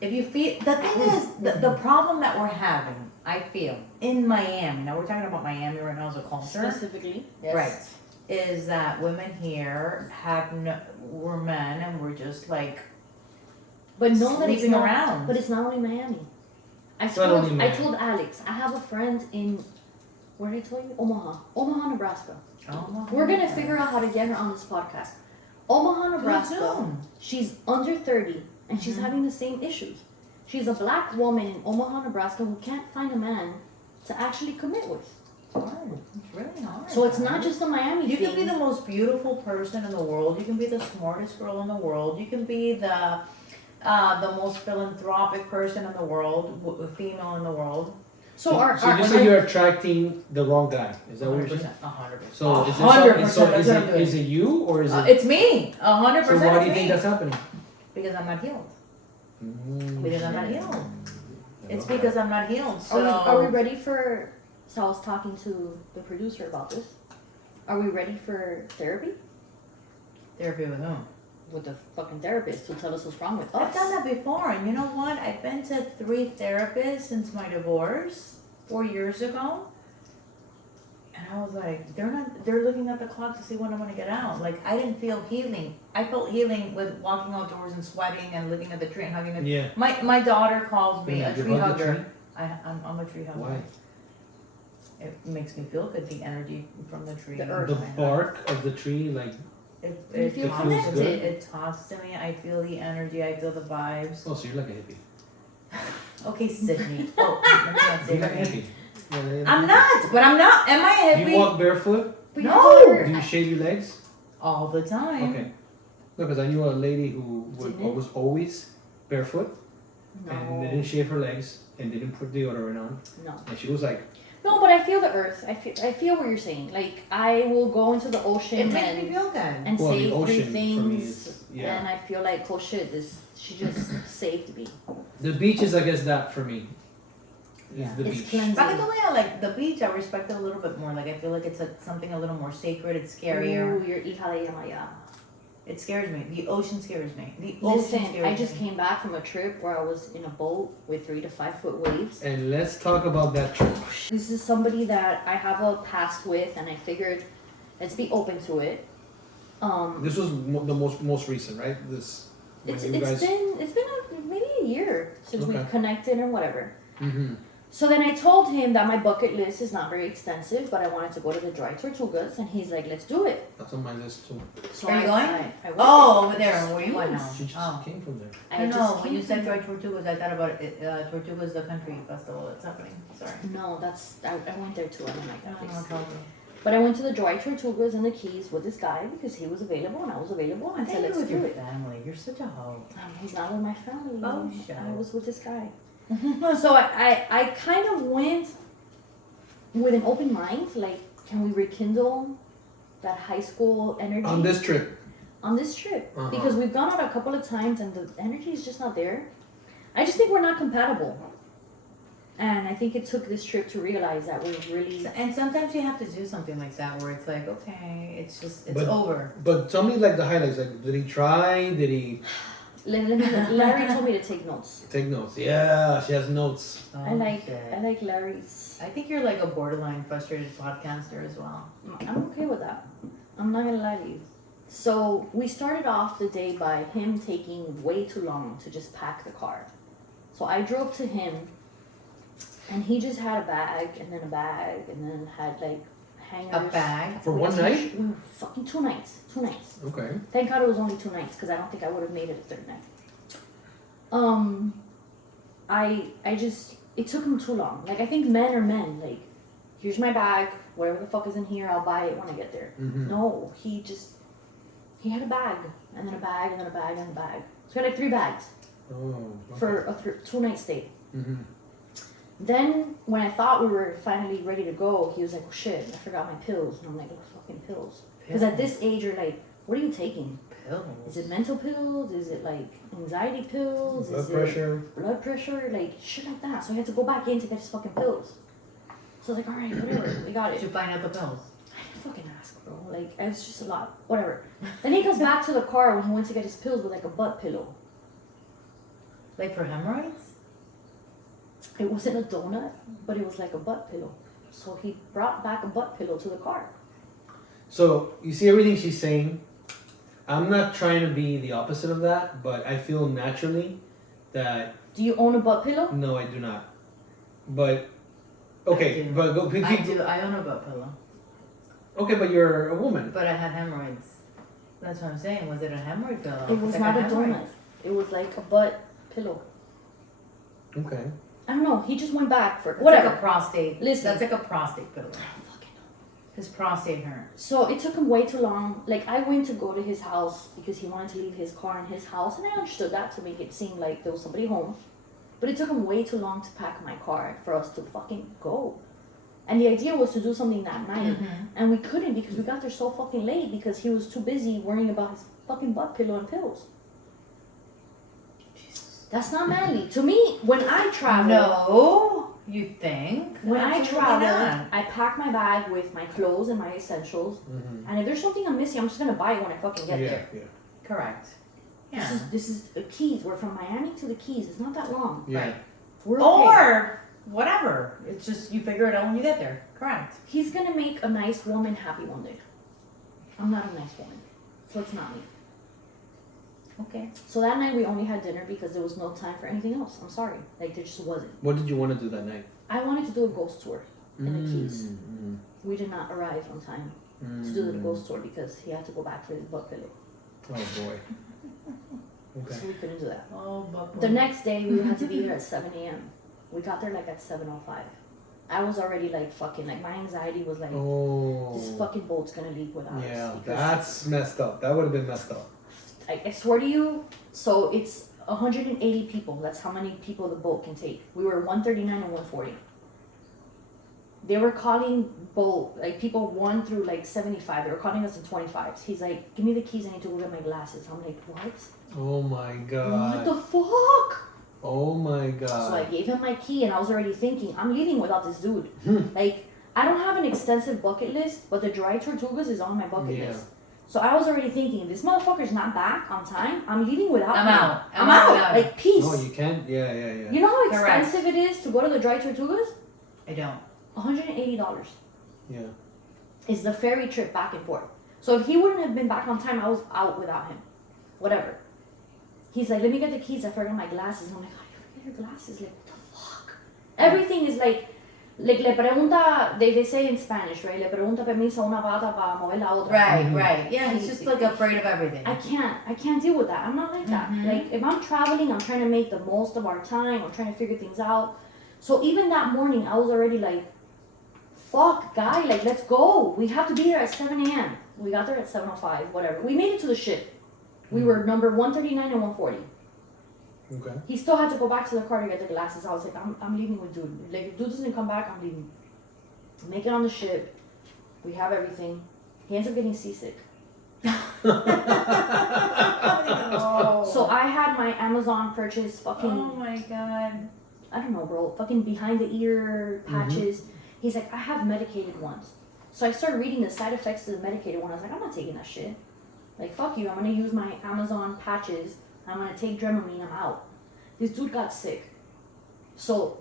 if you feel the thing is the problem that we're having, I feel in Miami. Now we're talking about Miami right now as a culture. specifically, yes. Right. Is that women here we're men and we're just like But no, that it's sleeping not. around. But it's not only Miami. I It's not only I Miami. told Alex, I have a friend in, where did I tell you? Omaha, Nebraska. Oh, We're gonna figure out how to get her on this podcast. Omaha, Nebraska. Zoom. She's under 30 and she's Mhm. having the same issues. She's a black woman in Omaha, Nebraska who can't find a man to actually commit with. It's hard. It's really hard. So it's not just a Miami You thing. can be the most beautiful person in the world. You can be the smartest girl in the world. You can be the most philanthropic person in the world, female in the world. so our, So you say you're attracting the wrong guy. Is that what you're saying? 100%. So is 100%. so That's is what I'm it doing. is it you or is it? It's me. 100%. So why do you it's think me. that's happening? Because I'm not healed. Mm. Because I'm not healed. It's because I'm not healed. So are we ready for, so I was talking to the producer about this. Are we ready for therapy? therapy with whom? With the fucking therapist to tell us what's wrong with us. I've done that before, and you know what? I've been to 3 therapists since my divorce 4 years ago. And I was like, they're looking at the clock to see when I'm gonna get out. Like, I didn't feel healing. I felt healing with walking outdoors and sweating and looking at the tree and hugging it. Yeah. My daughter calls me Yeah, a you tree hug the hugger. tree? I'm a tree hugger. Why? It makes me feel good, the energy from the tree. The earth. The bark of the tree, like, You feel talks connected. to me. It talks to me. I feel the energy. I feel the vibes. oh, so you're like a hippie. Okay, Sydney. Oh, let me not say You're like a that. hippie. Yeah, I'm not, but I'm not. Am I a Do hippie? you walk barefoot? But No. Do you shave your legs? All the time. Okay. No, because I knew a lady who Didn't? was always barefoot and No. didn't shave her legs and didn't put deodorant on. No. And she was like, No, but I feel the earth. I feel what you're saying. Like I will go into the ocean It makes me and feel good. and well, the save ocean three for me things, is, yeah. and I feel like, oh shit, this she just saved me. The beach is, I guess, that for me. Is Yeah. the It's beach. cleansing. By the way, I like the beach. I respect it a little bit more. Like I feel like it's something a little more sacred. It's scarier. Ooh, you're hija de Yamaya. It scares me. The ocean scares me. The Listen, ocean scares I just me. came back from a trip where I was in a boat with 3 to 5 foot waves. And let's talk about that trip. This is somebody that I have a past with, and I figured let's be open to it. This was the most recent, right? This when It's you guys. been maybe a year since Okay. we've connected and whatever. Mm-hmm. So then I told him that my bucket list is not very extensive, but I wanted to go to the Dry Tortugas, and he's like, "Let's do it." That's on my list too. So Are you going? I went. Oh, over there where you went Yes. now. She just Oh. came from there. I know. just When you came said from- Dry Tortugas, I thought about it. Tortugas, the country festival that's happening. Sorry. No, I went there too. I don't like that No, place. probably. But I went to the Dry Tortugas in the Keys with this guy because he was available and I was available, I and said, think "Let's with do your it." family. You're such a hoe. He's not with my family. Oh, shut I up. was with this guy. So I kind of went with an open mind, like, can we rekindle that high school energy On this trip. on this trip? Uh-huh. Because we've gone out a couple of times and the energy is just not there. I just think we're not compatible. And I think it took this trip to realize that we're really And sometimes you have to do something like that where it's like, okay, it's But- over. But tell me like the highlights. Like, did he try? Did he Larry told me to take notes. take notes? Yeah, she has notes. Oh, I like shit. Larry's. I think you're like a borderline frustrated podcaster as well. I'm okay with that. I'm not gonna lie to you. So we started off the day by him taking way too long to just pack the car. So I drove to him, and he just had a bag, and then a bag, and then had like hangers. A bag? For with one night? Fucking 2 nights. 2 nights. Okay. Thank God it was only 2 nights, because I don't think I would have made it a third night. I just, it took him too long. Like, I think men are men. Like, here's my bag, whatever the fuck is in here, I'll buy it when I get there. Mm-hmm. No, he had a bag, and then a bag, and then a bag, and a bag. So he had like 3 bags Oh. Okay. for a 2-night stay. Mm-hmm. Then, when I thought we were finally ready to go, he was like, oh shit, I forgot my pills. And I'm like, what fucking pills? Because at this age, you're like, what are you taking? Pills. Is it mental pills? Is it like anxiety pills? Blood Is pressure. it blood pressure? Like shit like that. So I had to go back in to get his fucking pills. So I was like, alright, whatever, we got Did it. you find out the pills? I didn't fucking ask, bro. Like, it was just a lot. Whatever. Then he comes back to the car when he went to get his pills with like a butt pillow. Like for hemorrhoids? It wasn't a donut, but it was like a butt pillow. So he brought back a butt pillow to the car. So you see everything she's saying. I'm not trying to be the opposite of that, but I feel naturally that Do you own a butt pillow? no, I do not. But okay, I do. but go. I do. I own a butt pillow. Okay, but you're a woman. But I had hemorrhoids. That's what I'm saying. Was it a hemorrhoid pillow? It was Like not a hemorrhoid. donut. It was like a butt pillow. Okay. I don't know. He just went back for That's whatever. like a prostate. Listen. That's like a prostate pillow. I don't fucking know. His prostate hurt. So it took him way too long. Like I went to go to his house because he wanted to leave his car in his house, and I understood that to make it seem like there was somebody home. But it took him way too long to pack my car for us to fucking go. And the idea was to do something that night, and we couldn't because we got there so fucking late because he was too busy worrying about his fucking butt pillow and pills. Jesus. That's not manly. To me, when I travel, No, you think? when I Absolutely travel, not. I pack my bag with my clothes and my essentials. Mm-hmm. And if there's something I'm missing, I'm just gonna buy it when I fucking get there. Yeah. Correct. Yeah. This is the Keys. We're from Miami to the Keys. It's not that long. Yeah. Right. We're okay. Or whatever. It's just you figure it out when you get there. Correct. He's gonna make a nice woman happy one day. I'm not a nice woman, so it's not me. Okay. So that night we only had dinner because there was no time for anything else. I'm sorry. Like there just wasn't. What did you want to do that night? I wanted to do a ghost tour in the Keys. Mm. We did not arrive on time to do the ghost tour because he had to go back for his butt pillow. Oh boy. Okay. So we couldn't do that. Oh, but The next day we had to be here at 7 a.m. We got there like at 7:05. I was already like fucking, like my anxiety was like, this fucking boat's gonna leak without us. Yeah, because that's messed up. That would have been messed up. I swear to you, so it's 180 people. That's how many people the boat can take. We were 139 and 140. They were calling boat, like people 1 through like 75. They were calling us in 25s. He's like, give me the keys, I need to go get my glasses. I'm like, what? Oh my What god. the fuck? Oh my So I god. gave him my key and I was already thinking, I'm leaving without this dude. Like, I don't have an extensive bucket list, but the dry tortugas is on my bucket Yeah. list. So I was already thinking, this motherfucker's not back on time. I'm leaving without I'm him. out. I'm out. without Like, peace. Oh, you can't? Yeah. You know how Correct. expensive it is to go to the dry tortugas? I don't. $180 Yeah. is the ferry trip back and forth. So if he wouldn't have been back on time, I was out without him. Whatever. He's like, let me get the keys. I forgot my glasses. And I'm like, how do you forget your glasses? Like, what the fuck? Everything is like le pregunta, they say in Spanish, right? Le pregunta permiso a una pata para mover la otra. Right, Mhm. right. Yeah, he's just like afraid of everything. I can't deal with that. I'm not like that. Mhm. Like if I'm traveling, I'm trying to make the most of our time. I'm trying to figure things out. So even that morning, I was already like, fuck, guy, like let's go. We have to be here at 7 a.m. We got there at 7:05, whatever. We made it to the ship. We were number 139 and 140. Okay. He still had to go back to the car to get the glasses. I was like, I'm leaving with dude. Like if dude doesn't come back, I'm leaving. Make it on the ship. We have everything. He ends up getting seasick. So I had my Amazon purchase fucking, Oh my god. I don't know, bro, fucking behind the ear patches. He's like, I have medicated ones. So I started reading the side effects to the medicated one. I was like, I'm not taking that shit. Like, fuck you. I'm gonna use my Amazon patches. I'm gonna take Dramamine. I'm out. This dude got sick. So,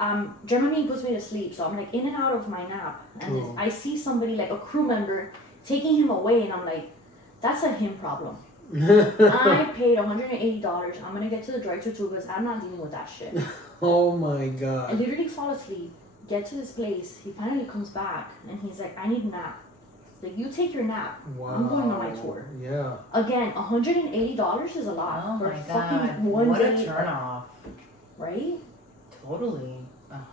Dramamine puts me to sleep. So I'm like in and out of my nap. And Oh. I see somebody, like a crew member, taking him away. And I'm like, that's a him problem. I paid $180. I'm gonna get to the dry tortugas. I'm not dealing with that shit. Oh my I god. literally fall asleep, get to this place. He finally comes back and he's like, I need a nap. Like, you take your nap. Wow. I'm going on my tour. Yeah. Again, $180 is a lot Oh for my fucking god. one What day. a turn off. Right? Totally.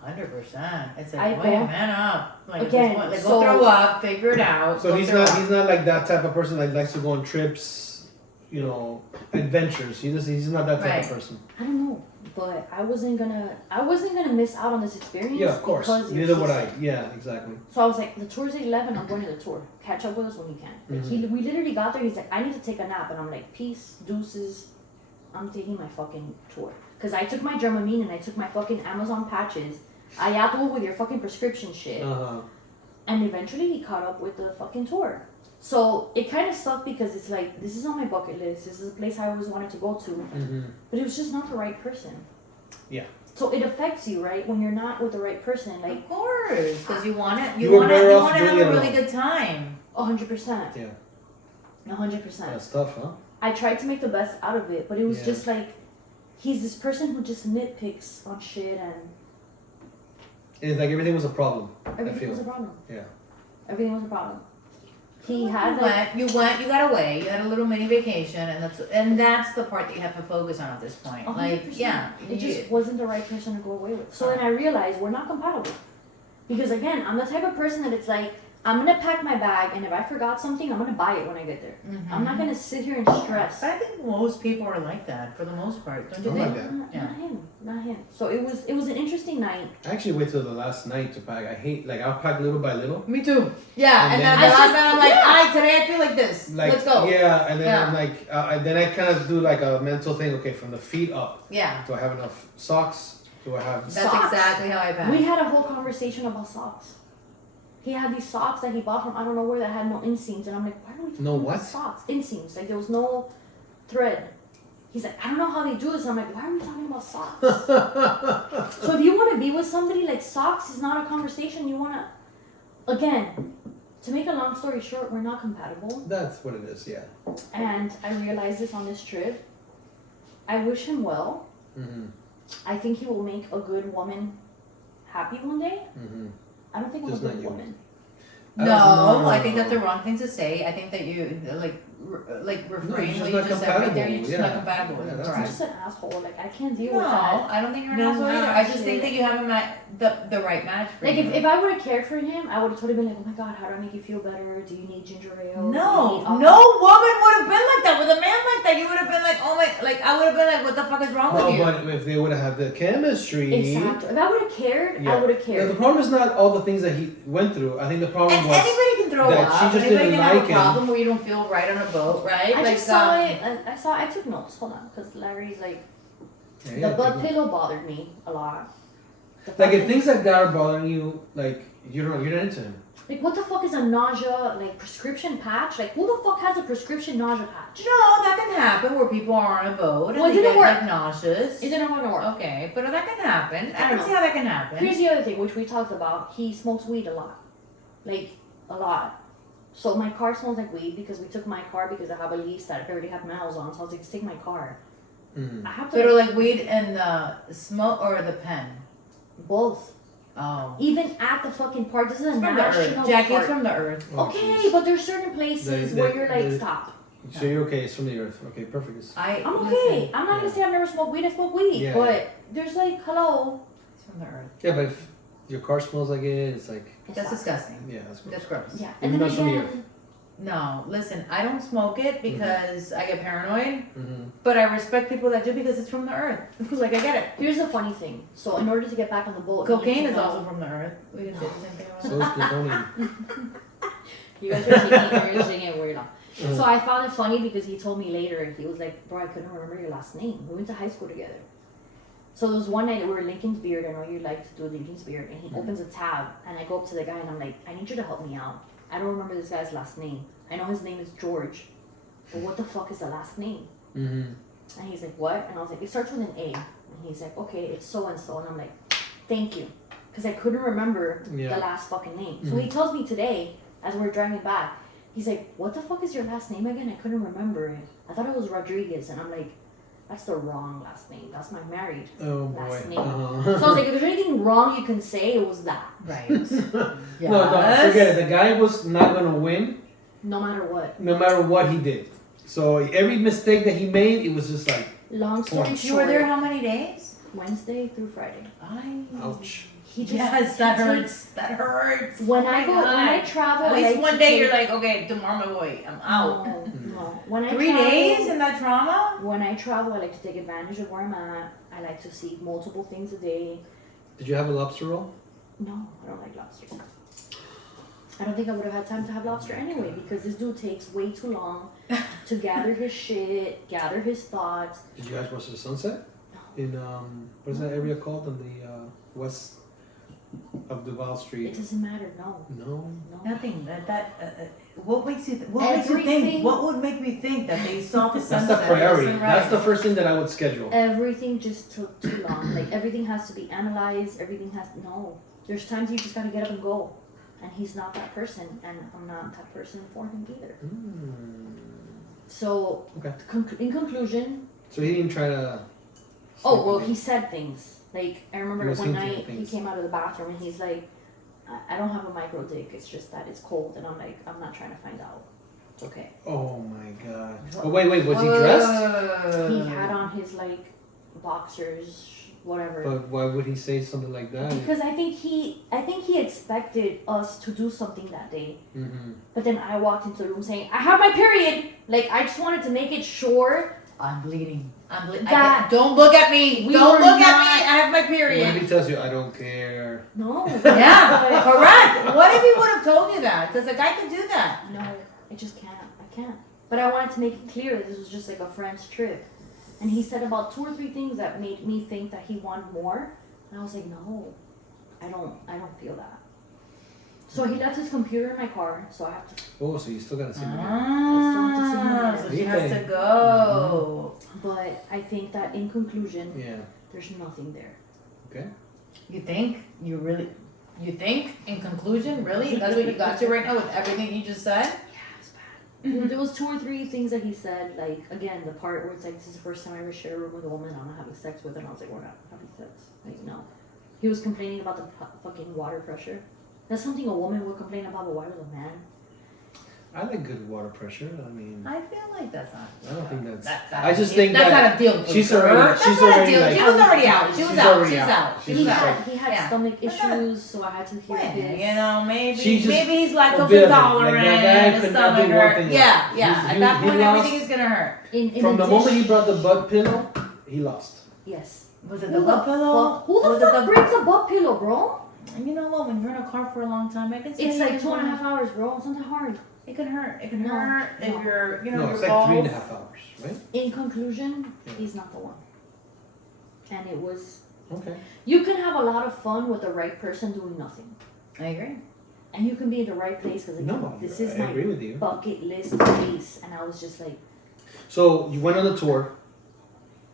100%. It's I like, wait, go- man up. Like, Again, just, like so- go throw up, figure it out. So go he's throw not up. he's not like that type of person that likes to go on trips, you know, adventures. He's not that type Right. of person. I don't know. But I wasn't gonna miss out on this experience. Yeah, of course. because Neither you're would so I. sick. Yeah, exactly. So I was like, the tour's at 11, I'm going to the tour. Catch up with us when you can. Like we literally got there, he's like, I need to take a nap. And I'm like, peace, deuces. I'm taking my fucking tour. Because I took my Dramamine and I took my fucking Amazon patches. I yato with your fucking prescription shit. Uh-huh. And eventually he caught up with the fucking tour. So it kind of sucked because it's like, this is on my bucket list. This is a place I always wanted to go to. Mm-hmm. But it was just not the right person. Yeah. So it affects you, right? When you're not with the right person. Like, Of course, because you want it. You You were want to. better You off want to have doing a it really alone. good time. 100%. Yeah. 100%. That's tough, huh? I tried to make the best out of it, but it was Yeah. just like, he's this person who just nitpicks on shit and It's like everything was a problem. everything feel. was a problem. Yeah. Everything was a problem. He You had like, went. You went. You got away. You had a little mini vacation, and that's the part that you have to focus on at this point. 100%. Like, yeah, It just wasn't the right person to go away with. So then I realized we're not compatible. Because again, I'm the type of person that it's like, I'm gonna pack my bag, and if I forgot something, I'm gonna buy it when I get there. Mhm. I'm not gonna sit here and stress. But I think most people are like that for the most part, don't you I'm think? like that. Not Yeah. him, not him. So it was an interesting night. I actually wait till the last night to pack. I hate, like, I'll pack little by little. Me too. Yeah, And and then- then the I last just- night I'm like, yeah. today I feel like this. Like, Let's go. Yeah, and then Yeah. I'm like, then I kind of do like a mental thing. Okay, from the feet up. Yeah, Do I have enough socks? Do I have? that's Socks. exactly how I pack. We had a whole conversation about socks. He had these socks that he bought from I don't know where that had no inseams, and I'm like, why are we talking No about what? socks? Inseams, like there was no thread. He's like, I don't know how they do this. And I'm like, why are we talking about socks? So if you want to be with somebody, like socks is not a conversation you want to. Again, to make a long story short, we're not compatible. That's what it is. Yeah. And I realized this on this trip. I wish him well. Mm-hmm. I think he will make a good woman happy one day. Mm-hmm. I don't think I'm Just a not good you. woman. No, I think that's the wrong thing to say. I think that you refrain just what not you just said right there. compatible, You're just yeah. not compatible with Yeah, it. that's I'm Correct. just an asshole. Like I can't deal No, with that. I don't think you're an No asshole either. I just shit. think that you haven't met the right match for Like you. if I would have cared for him, I would have totally been like, oh my god, how do I make you feel better? Do you need ginger ale? Do you need No alcohol?" woman would have been like that with a man like that. You would have been like, oh my, like I would have been like, what the fuck is wrong No, with you? but if they would have had the chemistry. Exactly. If I would have cared, I would have Yeah, cared. the problem is not all the things that he went through. I think the problem And was. anybody can throw that she up. just Anybody didn't can have like a him. problem where you don't feel right on a boat, right? I like, just saw it. I took notes. Hold on, because Larry's like Yeah, the butt people- pillow bothered me a lot. The Like fact if that- things like that are bothering you, like you're not into him. Like what the fuck is a nausea like prescription patch? Like who the fuck has a prescription nausea patch? no, that can happen where people are on a boat and Well, it they didn't get work. like nauseous. It didn't want to work. Okay, but that can happen. I I can don't see know. how that can happen. Here's the other thing, which we talked about. He smokes weed a lot, like a lot. So my car smells like weed because we took my car because I have a lease that I already have miles on. So I was like, just take my car. Mm-hmm. I have But to like weed and the smoke or the pen. both. Oh. Even at the fucking park, this is a It's from the national earth. Jackie, park. it's from the earth. Oh, Okay, jeez. but there's certain places The- where you're like, the- stop. So you're okay. It's from the earth. Okay, perfect. I'm okay. I'm not gonna say I've never smoked weed. I smoke weed, Yeah. but there's like, hello. It's from the earth. Yeah, but if your car smells like it, it's like That's disgusting. yeah, that's gross. That's gross. Yeah, Even and then though it's from the again, No, listen, I don't smoke it because I get paranoid, Mm-hmm. but I respect people that do because it's from the earth. like, I get it. here's the funny thing. So in order to get back on the boat, you need Cocaine to is know- also from the earth. We can say the same thing about So it. is plutonium. You guys are shaking. You're shaking it weird now. Mhm. So I found it funny because he told me later. He was like, "Bro, I couldn't remember your last name. We went to high school together." So there was one night that we were Lincoln's Beard. I know you like to do Lincoln's Beard, and he opens a tab, and I go up to the guy and I'm like, "I need you to help me out. I don't remember this guy's last name. I know his name is George, but what the fuck is the last name?" Mm-hmm. And he's like, "What?" And I was like, "It starts with an A." And he's like, "Okay, it's so and so." And I'm like, "Thank you," because I couldn't remember Yeah. the last fucking name. So he tells me today as we're driving back. He's like, "What the fuck is your last name again? I couldn't remember it. I thought it was Rodriguez." And I'm like, "That's the wrong last name. That's my married Oh boy. last name." Uh-huh. So I was like, if there's anything wrong you can say, it was that. Right. No, forget it. The guy was not gonna win, No matter what. no matter what he did. So every mistake that he made, it was just like, Long story Points. You were short, there how many days? Wednesday through Friday. ouch. He just Yes, that he hurts. That hurts. When Oh I my go, when I God. travel, At I least like one to day take- you're like, okay, tomorrow my boy, I'm out. No. When I 3 travel, days in that trauma? When I travel, I like to take advantage of where I'm at. I like to see multiple things a day. Did you have a lobster roll? No, I don't like lobster. I don't think I would have had time to have lobster anyway because this dude takes way too long to gather his shit, gather his thoughts. Did you guys watch the sunset? In what is that area called on the west of Duval It Street? doesn't matter. No, No. no. Nothing. What makes you? What makes you think? Everything- What would make me think that they saw the That's sunset? the priority. sunrise? That's the first thing that I would schedule. Everything just took too long. Like everything has to be analyzed. Everything has no. There's times you just gotta get up and go, and he's not that person, and I'm not that person for him either. So, Okay. in conclusion, So he didn't try to. oh well, he said things like I remember He was one hinting at night he things. came out of the bathroom and he's like, I don't have a micro dick. It's just that it's cold, and I'm like, I'm not trying to find out. It's okay. Oh my god. Oh wait, was he dressed? He had on his like boxers, whatever. But why would he say something like that? Because I think he expected us to do something that day. Mm-hmm. But then I walked into the room saying, I have my period. Like I just wanted to make it sure. I'm bleeding. I'm bleeding. That- Don't look at me. We Don't were look at not- me. I have my What if period. he tells you, I don't care? No. Yeah, correct. What if he would have told you that? Because a guy could do that. No, I just can't. I can't. But I wanted to make it clear that this was just like a friend's trip. And he said about 2 or 3 things that made me think that he wanted more. And I was like, no, I don't feel that. So he left his computer in my car, so I have to. Oh, so you still gotta see him. So she has to go. But I think that in conclusion, Yeah. there's nothing there. Okay. You think? You really? You think? In conclusion, really? That's what you got to right now with everything you just said? Yeah, it's bad. There was 2 or 3 things that he said, like, again, the part where it's like, this is the first time I ever shared a room with a woman I'm not having sex with, and I was like, we're not having sex. Like, no. He was complaining about the fucking water pressure. That's something a woman would complain about, but why does a man? I like good water pressure. I mean, I feel like that's not. I don't think that's. That's I just think that's that not a deal. she's breaker. already. That's She's not a already deal. like. She was already out. She was She's out. already She's out. out. She's He out. had Yeah. stomach issues, so I had to hear Well, his. you know, maybe She just- maybe he's a bit lactose of it. intolerant Like, that guy and could his not do stomach one hurt. thing Yeah, right. yeah. At He that point, lost- everything is gonna hurt. In From the addition- moment he brought the butt pillow, he lost. Yes. Was it Who the the butt pillow? fuck? Who the Was it fuck brings a butt pillow, bro? You know what? When you're in a car for a long time, I can say It's like it 2.5 hours, bro. It's not that hard. It can hurt. It can No, hurt if no. you're, you know, No, your it's like balls. 3.5 hours, right? In conclusion, Yeah. he's not the one. And it was. Okay. You can have a lot of fun with the right person doing nothing. I agree. And you can be in the right place because No, this is I my agree with you. bucket list place. And I was just like, So you went on the tour.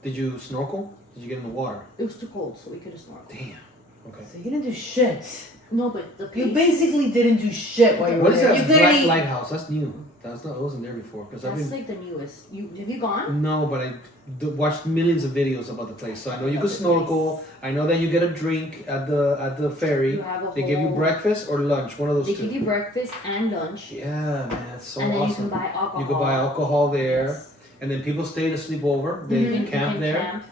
Did you snorkel? Did you get in the water? it was too cold, so we could have snorkeled. Damn. Okay. So you didn't do shit. No, but the place. You basically didn't do shit while you were What is there. that You black literally. lighthouse? That's new. That's not. I wasn't there before because I've That's been. like the newest. Have you gone? No, but I watched millions of videos about the place, so I know you could snorkel. I know that you get a drink at the ferry. You have a They give you whole- breakfast or lunch, one of those They two. give you breakfast and lunch. Yeah, man, it's so and then awesome. you can buy alcohol. You could buy alcohol there, Yes. and then people stay to sleep over. They You camp can there. camp.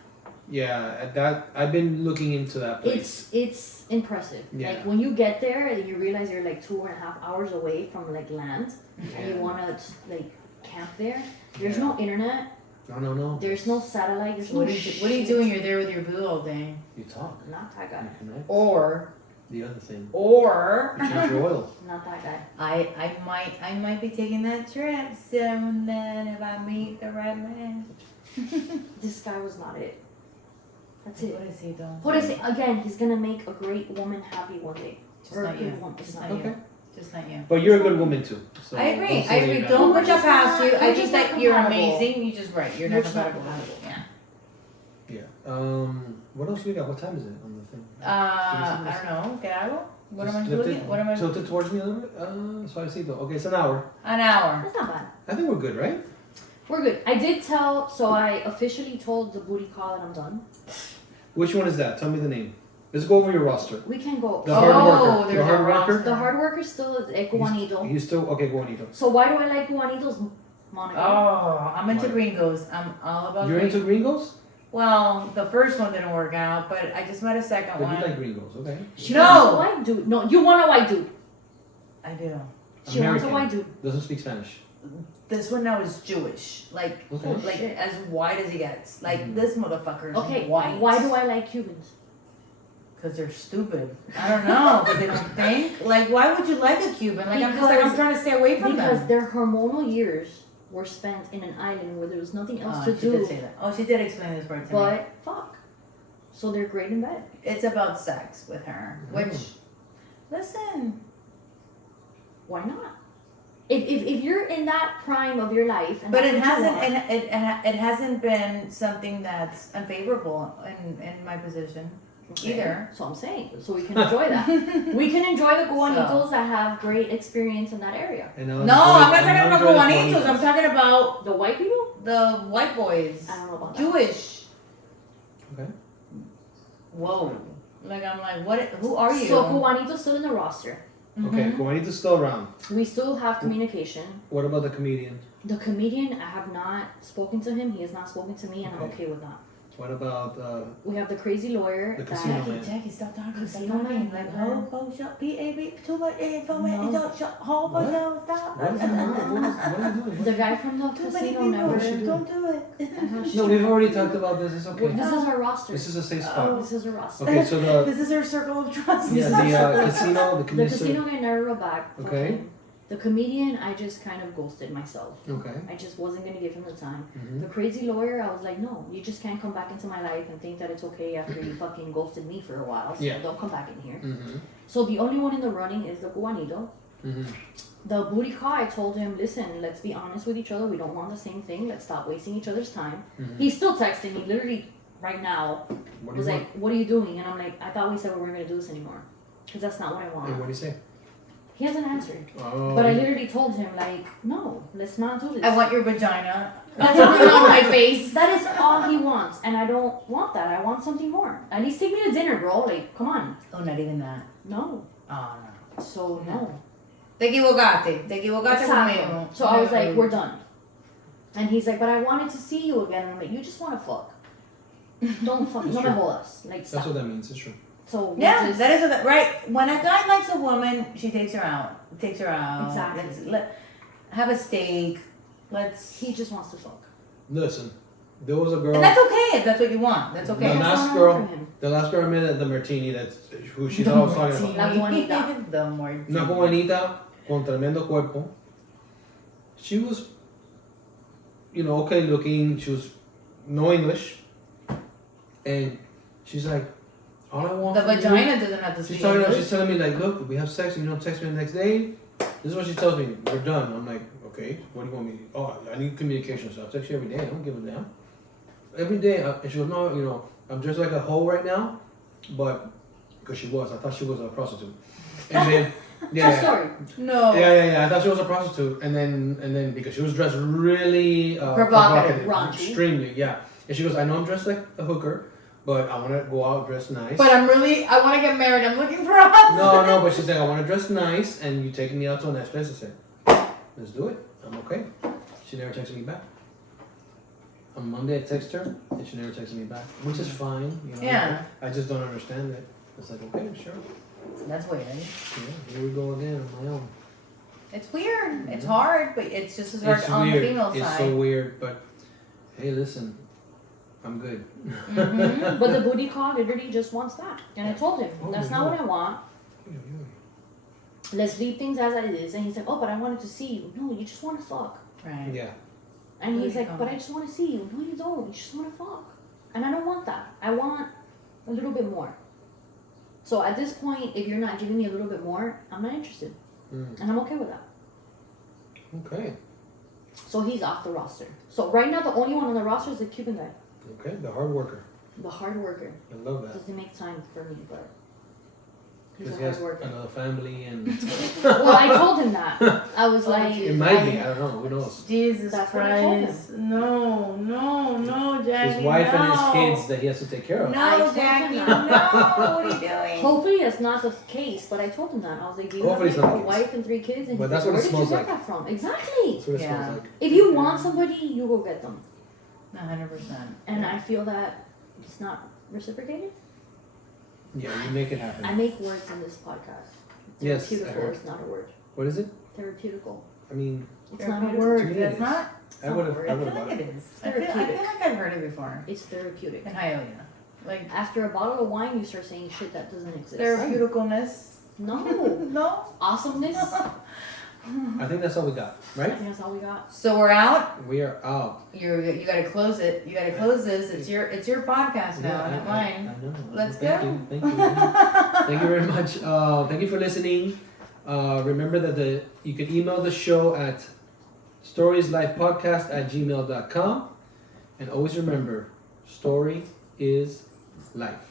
Yeah, at that I've been looking into that place. It's impressive. Yeah. Like when you get there and you realize you're like 2.5 hours away from like land, and you Yeah. wanna like camp there. There's Yeah. no internet. No. There's no satellite. There's So no. what are you doing? You're there with your boo all day. You talk. Not that guy. You connect. Or The other thing. you Change your oil. Not that guy. I might be taking that trip soon then if I meet the right man. This guy was not it. That's it. What is he though? What is it? Again, he's gonna make a great woman happy one day. Just Or a not good you. woman. It's Just not not you. you. Okay. Just not you. But you're a good woman too. So I agree. don't I say agree. that. Don't We're put that just past not- you. I we're just just not think you're compatible. amazing. You just right. You're We're not just not compatible. compatible. Yeah. Yeah. What else we got? What time is it on the thing? I don't know. ¿Qué hago? What am I Just lift doing? it, What am I? Tilt it towards me a little bit. Suavecito. Okay, it's an hour. An hour. That's not bad. I think we're good, right? We're good. I did tell, so I officially told the booty call that I'm done. Which one is that? Tell me the name. Let's go over your roster. We can go. The hard worker. there's The a hard worker. roster. The hard worker still is Guanito. He's still okay. Juanito. So why do I like Guanito's Monica? Oh, I'm into What? gringos. I'm all about. You're into gringos? Well, the first one didn't work out, but I just met a second But one. you like gringos, okay? She No! wants a white dude. No, you want a white dude. I do. She wants a white dude. Doesn't speak Spanish. This one now is Jewish, like Okay. like Shit. as white as he gets. Like Mhm. this motherfucker is Okay, white. why do I like Cubans? Because they're stupid. I don't know. Because they don't think. Like, why would you like a Cuban? Like, I'm Because- trying to stay away from Because them. their hormonal years were spent in an island where there was nothing else to She did do say that. Oh, she did explain this part to me. but fuck. So they're great in bed. It's about sex with her. Which, listen, Why not? If you're in that prime of your life, and but that's it what you hasn't, want, and it hasn't been something that's unfavorable in my position okay, either. So I'm saying, so we can enjoy that. We can enjoy the guanitos that have great experience in that area. And No, I'm not talking about guanitos. I'm talking about The white people? the white boys, I don't know about that. Jewish. Okay. Whoa. Like, I'm like, what? Who are you? So Juanito's still in the roster. Okay, Juanito's still around. We still have communication. What about the comedian? The comedian, I have not spoken to him. He has not spoken to me, and I'm Okay. okay with that. What about We have the crazy lawyer. The that- casino man. Jackie, stop talking. Stop Casino talking. man. Like, ho, shut, P-A-B, too much information. No. Don't shut, hold on, What? no, stop. what is it? What are you doing? The guy from the Too many casino people. never. Don't do it. No, we've already talked about this. It's okay. This is our roster. This is a safe Oh. spot. This is a roster. Okay, so the This is our circle of trust. yeah the casino the The comedian. casino guy never wrote back. Fuck Okay. him. The comedian, I just kind of ghosted myself. Okay. I just wasn't gonna give him the time. Mhm. The crazy lawyer, I was like, no, you just can't come back into my life and think that it's okay after you fucking ghosted me for a while. So Yeah. don't come back in here. Mhm. So the only one in the running is the Guanito. Mhm. The booty call, I told him, listen, let's be honest with each other. We don't want the same thing. Let's stop wasting each other's time. Mhm. He's still texting me, literally right now. What do Was you like, what are you doing? And I'm like, I thought we said we weren't gonna do this anymore. because that's not what I And what do want. you say? He hasn't answered. Oh, But I literally told him, like, no, let's not do this. I want your vagina. That's all he on my wants. face. That is all he wants, and I don't want that. I want something more. At least take me to dinner, bro. Like, come on. Oh, not even that. No. Oh, no. So, no. Te equivocaste Exactly. conmigo. So I was like, we're done. And he's like, but I wanted to see you again. And I'm like, you just want to fuck. Don't fuck. It's No me true. jodas. Like, That's stop. what that means. It's true. So we Yeah, just, that is right. When a guy likes a woman, she takes her out. Takes her out. Exactly. Have a steak. Let's. he just wants to fuck. Listen, there was a girl. And that's okay if that's what you want. That's okay. The That's last not girl- wrong for him. The last girl I met at the Martini, that's who she's always talking about. La Juanita. The Martini. Una Juanita con tremendo cuerpo. She was, okay looking. She was no English. And she's like, all I want The from you- vagina doesn't have to speak She's English. telling me like, look, we have sex and you don't text me the next day. This is what she tells me. We're done. I'm like, okay, what do you want me? Oh, I need communication, so I'll text you every day. I don't give a damn. Every day, and she goes, no, I'm just like a hoe right now, but because I thought she was a prostitute. And then, True story. No. yeah. I thought she was a prostitute, and then because she was dressed really Provocative. Raunchy. extremely, yeah. And she goes, I know I'm dressed like a hooker, but I want to go out dressed nice. But I want to get married. I'm looking for a husband. No, but she's like, I want to dress nice, and you taking me out to a nice place. I said, let's do it. I'm okay. She never texted me back. On Monday, I text her, and she never texted me back, which is fine. Yeah. I just don't understand it. It's like, okay, sure. That's weird. Yeah, here we go again on my own. It's weird. It's hard, but it's just as hard It's on weird. the female It's side. so weird, but hey, listen, I'm good. Mhm. But the booty call literally just wants that. And I told him, Oh, that's not what I want. Let's leave things as it is. And he's like, oh, but I wanted to see you. No, you just want to fuck. Right. Yeah. And he's Booty like, call. but I just want to see you. No, you don't. You just want to fuck. And I don't want that. I want a little bit more. So at this point, if you're not giving me a little bit more, I'm not interested. Mm. And I'm okay with that. Okay. So he's off the roster. So right now, the only one on the roster is the Cuban guy. Okay. The hard worker. The hard worker. I love that. Doesn't make time for me, but he's Because a he hard has worker. another family and. Well, I told him that. I was like, It might be. I don't know. Who knows? Jesus That's what I told Christ. No, Jackie. His wife no. and his kids that he has to take care of. I No, told him Jackie, no. that. What are you doing? hopefully that's not the case, but I told him that. I was like, do you have Hopefully it's like not a the case. wife and 3 kids? And But he's that's like, what where it did you smells get like. that from? Exactly. That's what it Yeah. smells like. If you want somebody, you go get them. 100%. And I feel that it's not reciprocated. Yeah, you make it happen. I make words in this podcast. Yes, I Therapeutical heard. is not a word. What is it? Therapeutical. I mean, It's not a To me word. it It's is. not? I would have. word. I I would feel have. like it is. I feel Therapeutic. like I've heard it before. It's therapeutic. In Hialeah. Like, After a bottle of wine, you start saying shit that doesn't exist. therapeuticalness. No. No? Awesomeness. I think that's all we got, I right? think that's all we got. So we're out. We are out. You gotta close it. You gotta close this. It's your podcast now, Yeah, not mine. I know. Let's Thank go. You. Thank you. Thank you very much. Thank you for listening. Remember that you can email the show at storieslifepodcast@gmail.com. And always remember, story is life.